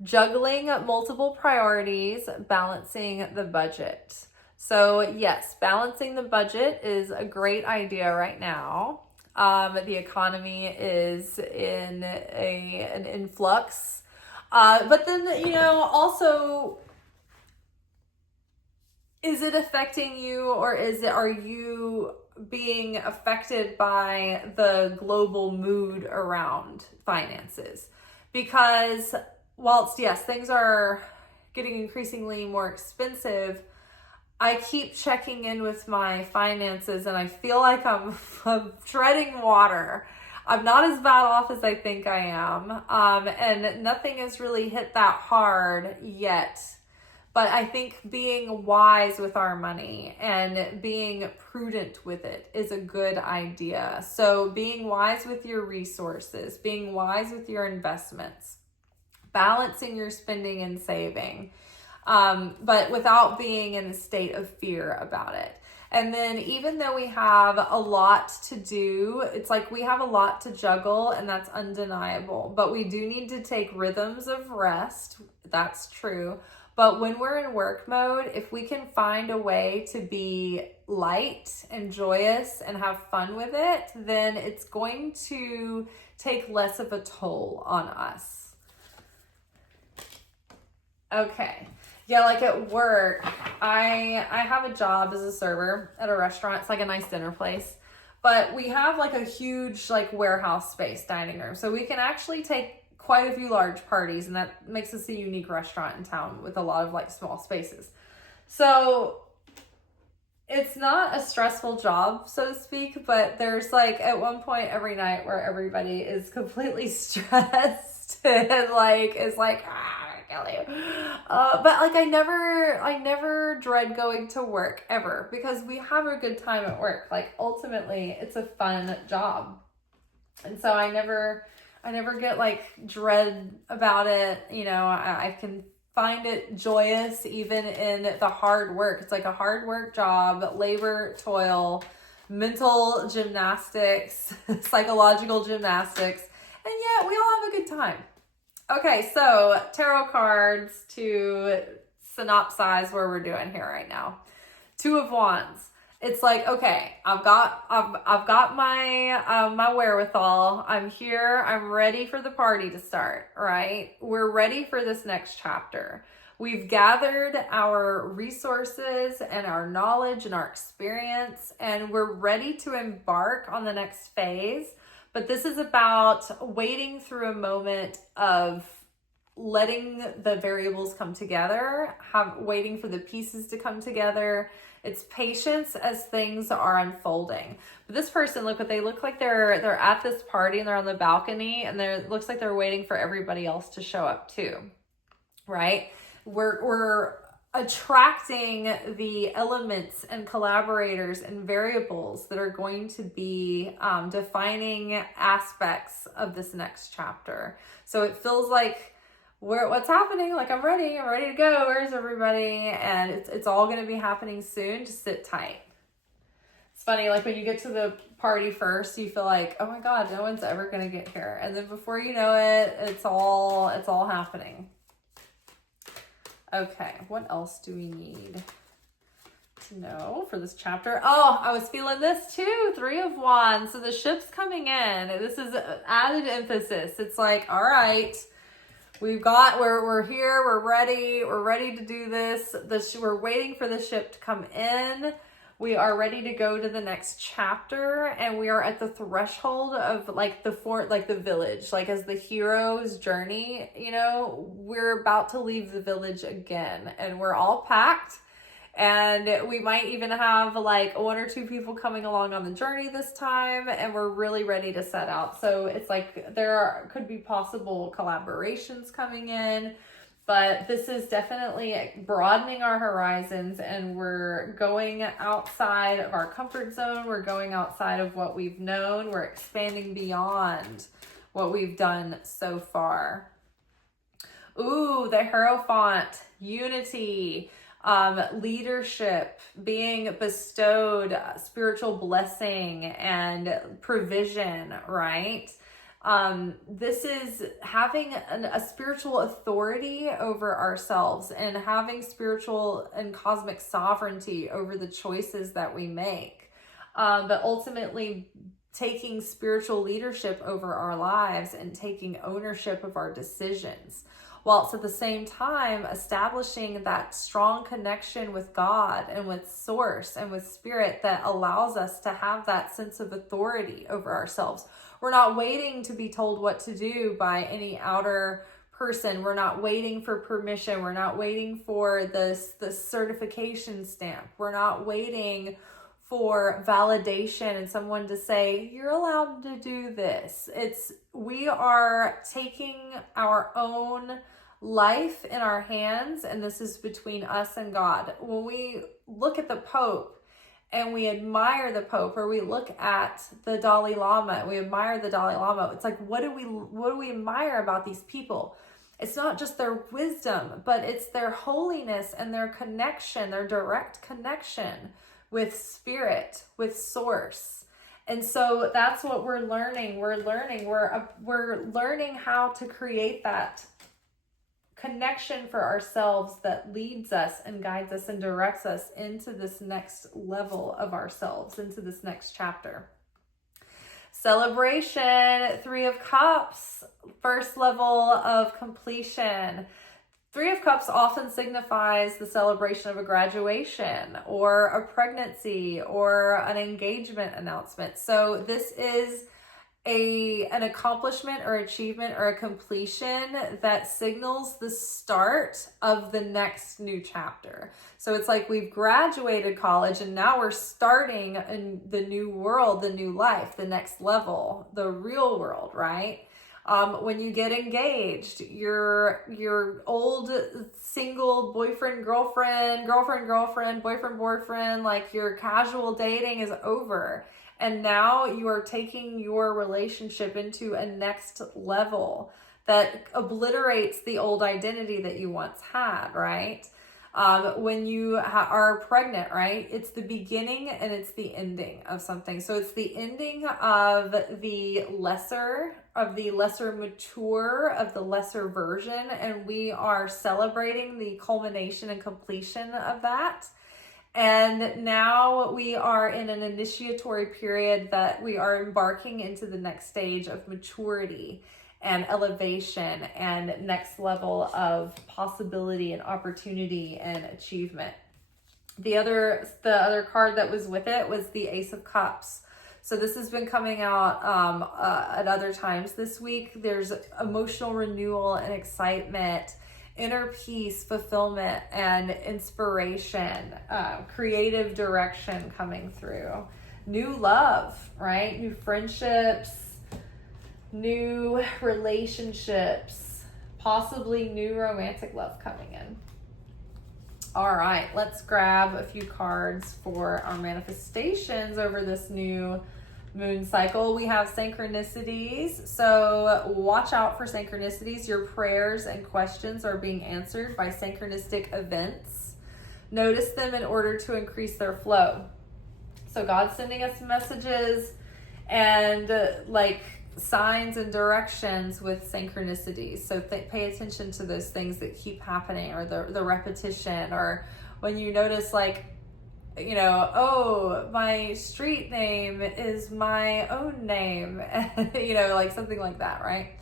Juggling multiple priorities, balancing the budget. So yes, balancing the budget is a great idea right now. The economy is in an influx. But then, also, is it affecting you, or are you being affected by the global mood around finances? Because whilst, yes, things are getting increasingly more expensive, I keep checking in with my finances and I feel like I'm treading water. I'm not as bad off as I think I am. And nothing has really hit that hard yet. But I think being wise with our money and being prudent with it is a good idea. So being wise with your resources, being wise with your investments, balancing your spending and saving, but without being in a state of fear about it. And then even though we have a lot to do, it's like we have a lot to juggle, and that's undeniable. But we do need to take rhythms of rest. That's true. But when we're in work mode, if we can find a way to be light and joyous and have fun with it, then it's going to take less of a toll on us. Okay. Yeah, like at work, I have a job as a server at a restaurant. It's like a nice dinner place. But we have like a huge like warehouse space dining room. So we can actually take quite a few large parties, and that makes us a unique restaurant in town with a lot of like small spaces. So it's not a stressful job, so to speak, but there's like at one point every night where everybody is completely stressed and like is like, kill you. But like I never dread going to work ever, because we have a good time at work. Like ultimately it's a fun job. And so I never get like dread about it. I can find it joyous even in the hard work. It's like a hard work job, labor, toil, mental gymnastics, psychological gymnastics, and yet we all have a good time. Okay, so tarot cards to synopsize where we're doing here right now. Two of Wands. It's like, okay, I've got my my wherewithal. I'm here. I'm ready for the party to start, right? We're ready for this next chapter. We've gathered our resources and our knowledge and our experience, and we're ready to embark on the next phase. But this is about wading through a moment of letting the variables come together, waiting for the pieces to come together. It's patience as things are unfolding. But this person, look what they look like. They're at this party and they're on the balcony, and it looks like they're waiting for everybody else to show up too, right? We're attracting the elements and collaborators and variables that are going to be defining aspects of this next chapter. So it feels like what's happening? Like I'm ready to go. Where's everybody? And it's all going to be happening soon. Just sit tight. It's funny, like when you get to the party first, you feel like, oh my God, no one's ever going to get here. And then before you know it, it's all happening. Okay, what else do we need to know for this chapter? Oh, I was feeling this too. 3 of Wands. So the ship's coming in. This is added emphasis. It's like, all right, we're here, we're ready to do this. We're waiting for the ship to come in. We are ready to go to the next chapter, and we are at the threshold of like the village, like as the hero's journey, we're about to leave the village again, and we're all packed, and we might even have like 1 or 2 people coming along on the journey this time, and we're really ready to set out. So it's like could be possible collaborations coming in. But this is definitely broadening our horizons, and we're going outside of our comfort zone. We're going outside of what we've known. We're expanding beyond what we've done so far. Ooh, the Hierophant, unity, leadership, being bestowed spiritual blessing and provision, right? This is having a spiritual authority over ourselves and having spiritual and cosmic sovereignty over the choices that we make. But ultimately taking spiritual leadership over our lives and taking ownership of our decisions, whilst at the same time establishing that strong connection with God and with Source and with Spirit that allows us to have that sense of authority over ourselves. We're not waiting to be told what to do by any outer person. We're not waiting for permission. We're not waiting for this certification stamp. We're not waiting for validation and someone to say, you're allowed to do this. We are taking our own life in our hands, and this is between us and God. When we look at the Pope and we admire the Pope, or we look at the Dalai Lama, we admire the Dalai Lama, it's like, what do we admire about these people? It's not just their wisdom, but it's their holiness and their connection, their direct connection with Spirit, with Source. And so that's what we're learning. We're learning how to create that connection for ourselves that leads us and guides us and directs us into this next level of ourselves, into this next chapter. Celebration, 3 of Cups, first level of completion. 3 of Cups often signifies the celebration of a graduation or a pregnancy or an engagement announcement. So this is an accomplishment or achievement or a completion that signals the start of the next new chapter. So it's like we've graduated college and now we're starting in the new world, the new life, the next level, the real world, right? When you get engaged, your old single boyfriend, girlfriend, boyfriend, like your casual dating is over. And now you are taking your relationship into a next level that obliterates the old identity that you once had, right? When you are pregnant, right? It's the beginning and it's the ending of something. So it's the ending of the lesser mature, of the lesser version. And we are celebrating the culmination and completion of that. And now we are in an initiatory period that we are embarking into the next stage of maturity and elevation and next level of possibility and opportunity and achievement. The other card that was with it was the Ace of Cups. So this has been coming out at other times this week. There's emotional renewal and excitement, inner peace, fulfillment, and inspiration, creative direction coming through. New love, right? New friendships, new relationships, possibly new romantic love coming in. All right, let's grab a few cards for our manifestations over this new moon cycle. We have synchronicities. So watch out for synchronicities. Your prayers and questions are being answered by synchronistic events. Notice them in order to increase their flow. So God's sending us messages and like signs and directions with synchronicities. So pay attention to those things that keep happening, or the repetition, or when you notice like, you know, oh, my street name is my own name, you know, like something like that, right?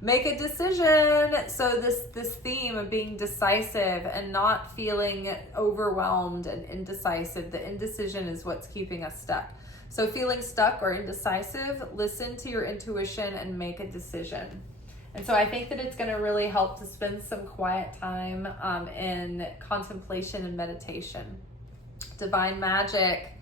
Make a decision. So this theme of being decisive and not feeling overwhelmed and indecisive, the indecision is what's keeping us stuck. So feeling stuck or indecisive, listen to your intuition and make a decision. And so I think that it's going to really help to spend some quiet time in contemplation and meditation. Divine Magic,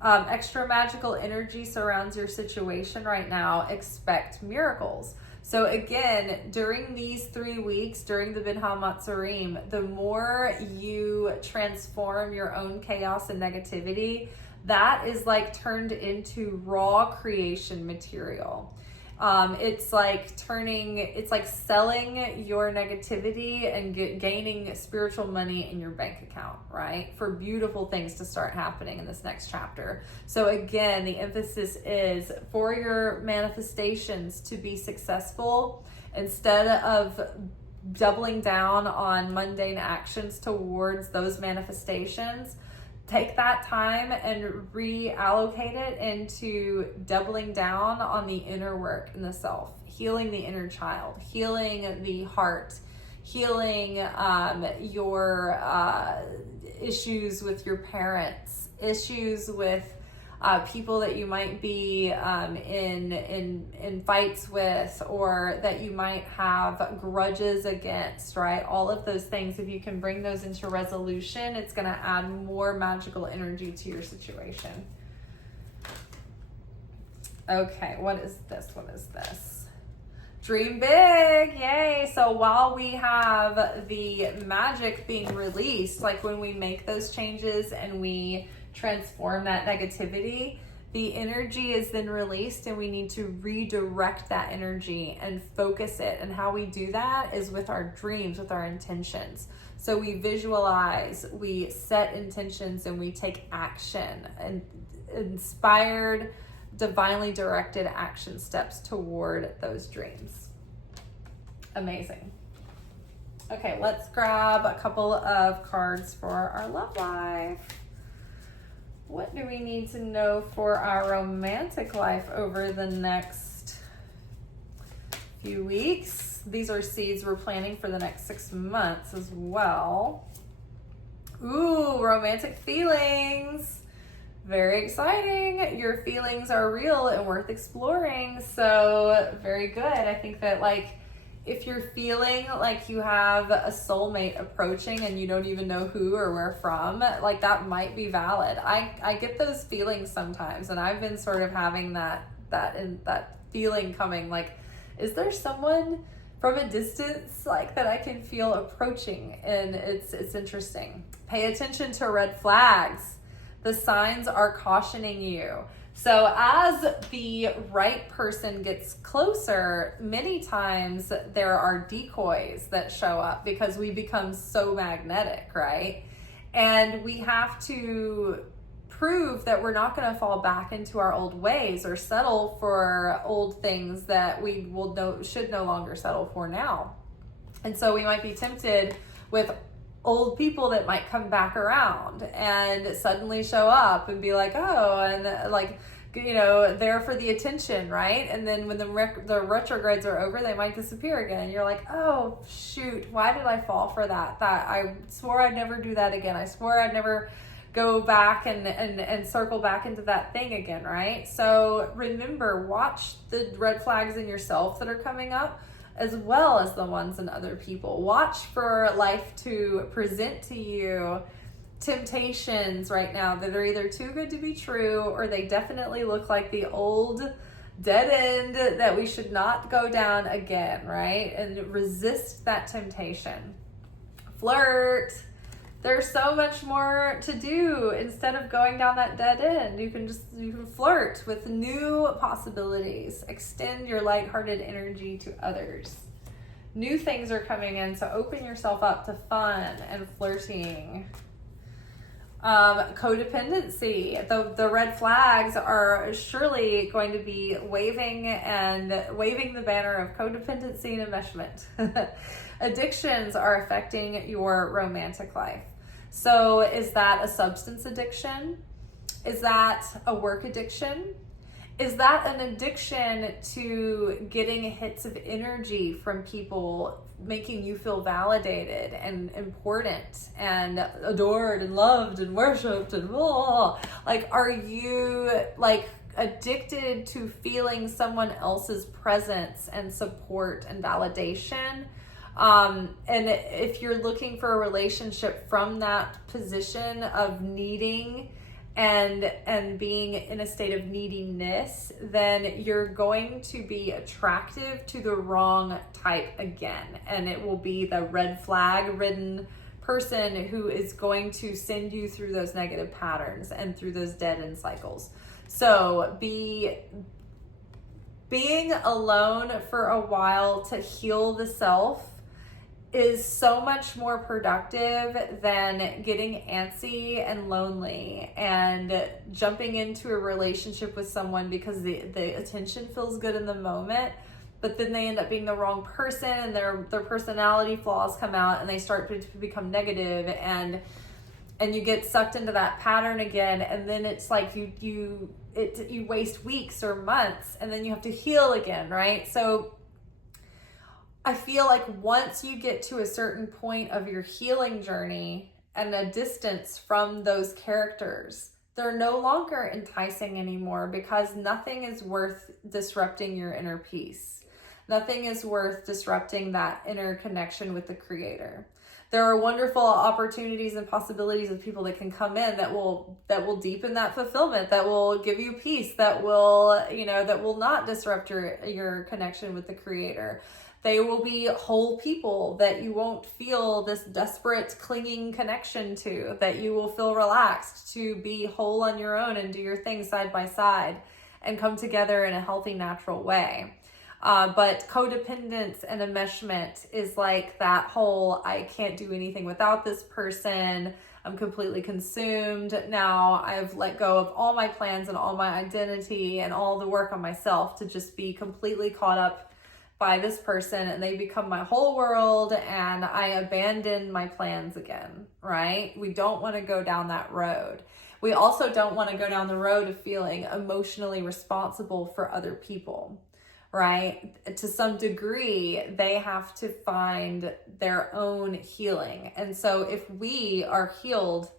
extra magical energy surrounds your situation right now. Expect miracles. So again, during these 3 weeks, during the Binha Matsurim, the more you transform your own chaos and negativity, that is like turned into raw creation material. It's like selling your negativity and gaining spiritual money in your bank account, right? For beautiful things to start happening in this next chapter. So again, the emphasis is for your manifestations to be successful. Instead of doubling down on mundane actions towards those manifestations, take that time and reallocate it into doubling down on the inner work in the self, healing the inner child, healing the heart, healing your issues with your parents, issues with people that you might be in fights with, or that you might have grudges against, right? All of those things, if you can bring those into resolution, it's going to add more magical energy to your situation. Okay, what is this? What is this? Dream big, yay. So while we have the magic being released, like when we make those changes and we transform that negativity, the energy is then released, and we need to redirect that energy and focus it. And how we do that is with our dreams, with our intentions. So we visualize, we set intentions, and we take action, and inspired, divinely directed action steps toward those dreams. Amazing. Okay, let's grab a couple of cards for our love life. What do we need to know for our romantic life over the next few weeks? These are seeds we're planting for the next 6 months as well. Ooh, romantic feelings. Very exciting. Your feelings are real and worth exploring. So very good. I think that, like, if you're feeling like you have a soulmate approaching and you don't even know who or where from, like, that might be valid. I get those feelings sometimes, and I've been sort of having that feeling coming, like, is there someone from a distance, like, that I can feel approaching? And it's interesting. Pay attention to red flags. The signs are cautioning you. So as the right person gets closer, many times there are decoys that show up because we become so magnetic, right? And we have to prove that we're not going to fall back into our old ways or settle for old things that we should no longer settle for now. And so we might be tempted with old people that might come back around and suddenly show up and be like, oh, and like, you know, there for the attention, right? And then when the retrogrades are over, they might disappear again. And you're like, oh, shoot, why did I fall for that? I swore I'd never do that again. I swore I'd never go back and circle back into that thing again, right? So remember, watch the red flags in yourself that are coming up, as well as the ones in other people. Watch for life to present to you temptations right now that are either too good to be true, or they definitely look like the old dead end that we should not go down again, right? And resist that temptation. Flirt. There's so much more to do instead of going down that dead end. You can flirt with new possibilities. Extend your lighthearted energy to others. New things are coming in, so open yourself up to fun and flirting. Codependency. The red flags are surely going to be waving the banner of codependency and enmeshment. Addictions are affecting your romantic life. So is that a substance addiction? Is that a work addiction? Is that an addiction to getting hits of energy from people making you feel validated and important and adored and loved and worshipped and blah? Like, are you like addicted to feeling someone else's presence and support and validation? And if you're looking for a relationship from that position of needing and being in a state of neediness, then you're going to be attractive to the wrong type again. And it will be the red flag ridden person who is going to send you through those negative patterns and through those dead end cycles. So being alone for a while to heal the self is so much more productive than getting antsy and lonely and jumping into a relationship with someone because the attention feels good in the moment, but then they end up being the wrong person and their personality flaws come out and they start to become negative, and and you get sucked into that pattern again, and then it's like you waste weeks or months, and then you have to heal again, right? So I feel like once you get to a certain point of your healing journey and a distance from those characters, they're no longer enticing anymore, because nothing is worth disrupting your inner peace. Nothing is worth disrupting that inner connection with the Creator. There are wonderful opportunities and possibilities of people that can come in that will deepen that fulfillment, that will give you peace, that will, that will not disrupt your connection with the Creator. They will be whole people that you won't feel this desperate clinging connection to, that you will feel relaxed to be whole on your own and do your thing side by side and come together in a healthy, natural way. But codependence and enmeshment is like that whole, I can't do anything without this person. I'm completely consumed. Now I've let go of all my plans and all my identity and all the work on myself to just be completely caught up by this person, and they become my whole world, and I abandon my plans again, right? We don't want to go down that road. We also don't want to go down the road of feeling emotionally responsible for other people, right? To some degree, they have to find their own healing. And so if we are healed,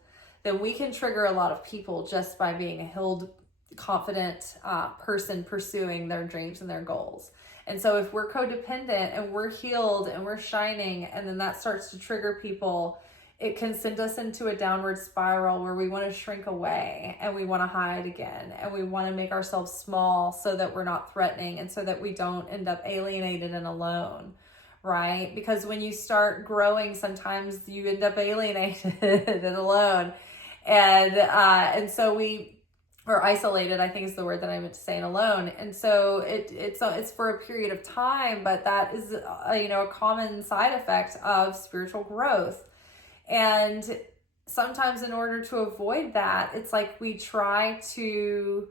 then we can trigger a lot of people just by being a healed, confident person pursuing their dreams and their goals. And so if we're codependent and we're healed and we're shining, and then that starts to trigger people, it can send us into a downward spiral where we want to shrink away and we want to hide again, and we want to make ourselves small so that we're not threatening and so that we don't end up alienated and alone, right? Because when you start growing, sometimes you end up alienated and alone. And so or isolated, I think is the word that I meant to say, and alone. And so it's for a period of time, but that is a common side effect of spiritual growth. And sometimes in order to avoid that, it's like we try to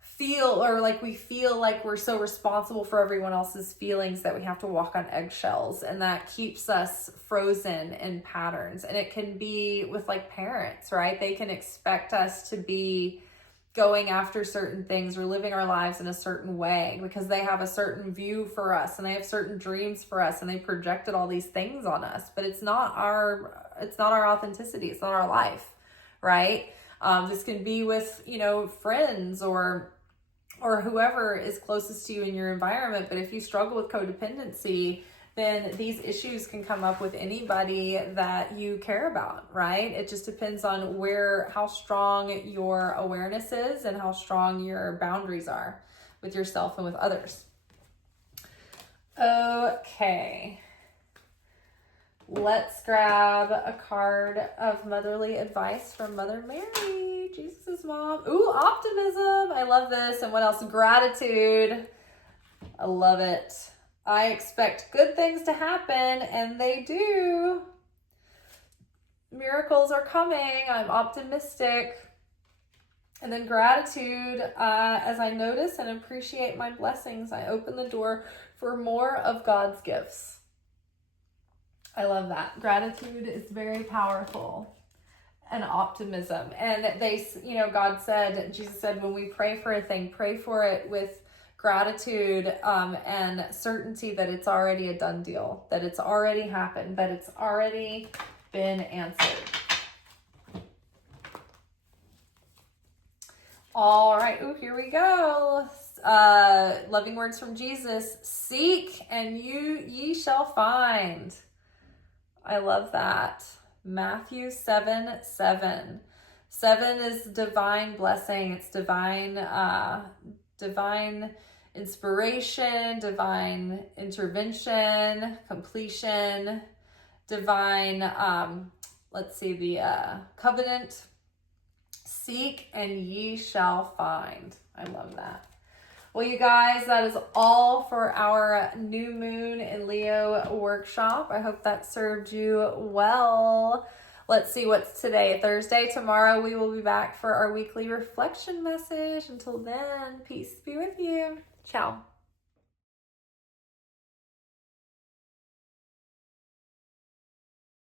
feel, or like we feel like we're so responsible for everyone else's feelings that we have to walk on eggshells, and that keeps us frozen in patterns. And it can be with like parents, right? They can expect us to be going after certain things or living our lives in a certain way because they have a certain view for us and they have certain dreams for us, and they projected all these things on us, but it's not our authenticity. It's not our life, right? This can be with, friends or whoever is closest to you in your environment. But if you struggle with codependency, then these issues can come up with anybody that you care about, right? It just depends on how strong your awareness is and how strong your boundaries are with yourself and with others. Okay. Let's grab a card of motherly advice from Mother Mary, Jesus' mom. Ooh, optimism. I love this. And what else? Gratitude. I love it. I expect good things to happen, and they do. Miracles are coming. I'm optimistic. And then gratitude, as I notice and appreciate my blessings, I open the door for more of God's gifts. I love that. Gratitude is very powerful. And optimism. And God said, Jesus said, when we pray for a thing, pray for it with gratitude and certainty that it's already a done deal, that it's already happened, that it's already been answered. All right. Oh, here we go. Loving words from Jesus. Seek and ye shall find. I love that. Matthew 7:7. 7 is divine blessing. It's divine inspiration, divine intervention, completion, divine, the covenant. Seek and ye shall find. I love that. Well, you guys, that is all for our new moon in Leo workshop. I hope that served you well. Let's see, what's today? Thursday. Tomorrow we will be back for our weekly reflection message. Until then, peace be with you. Ciao.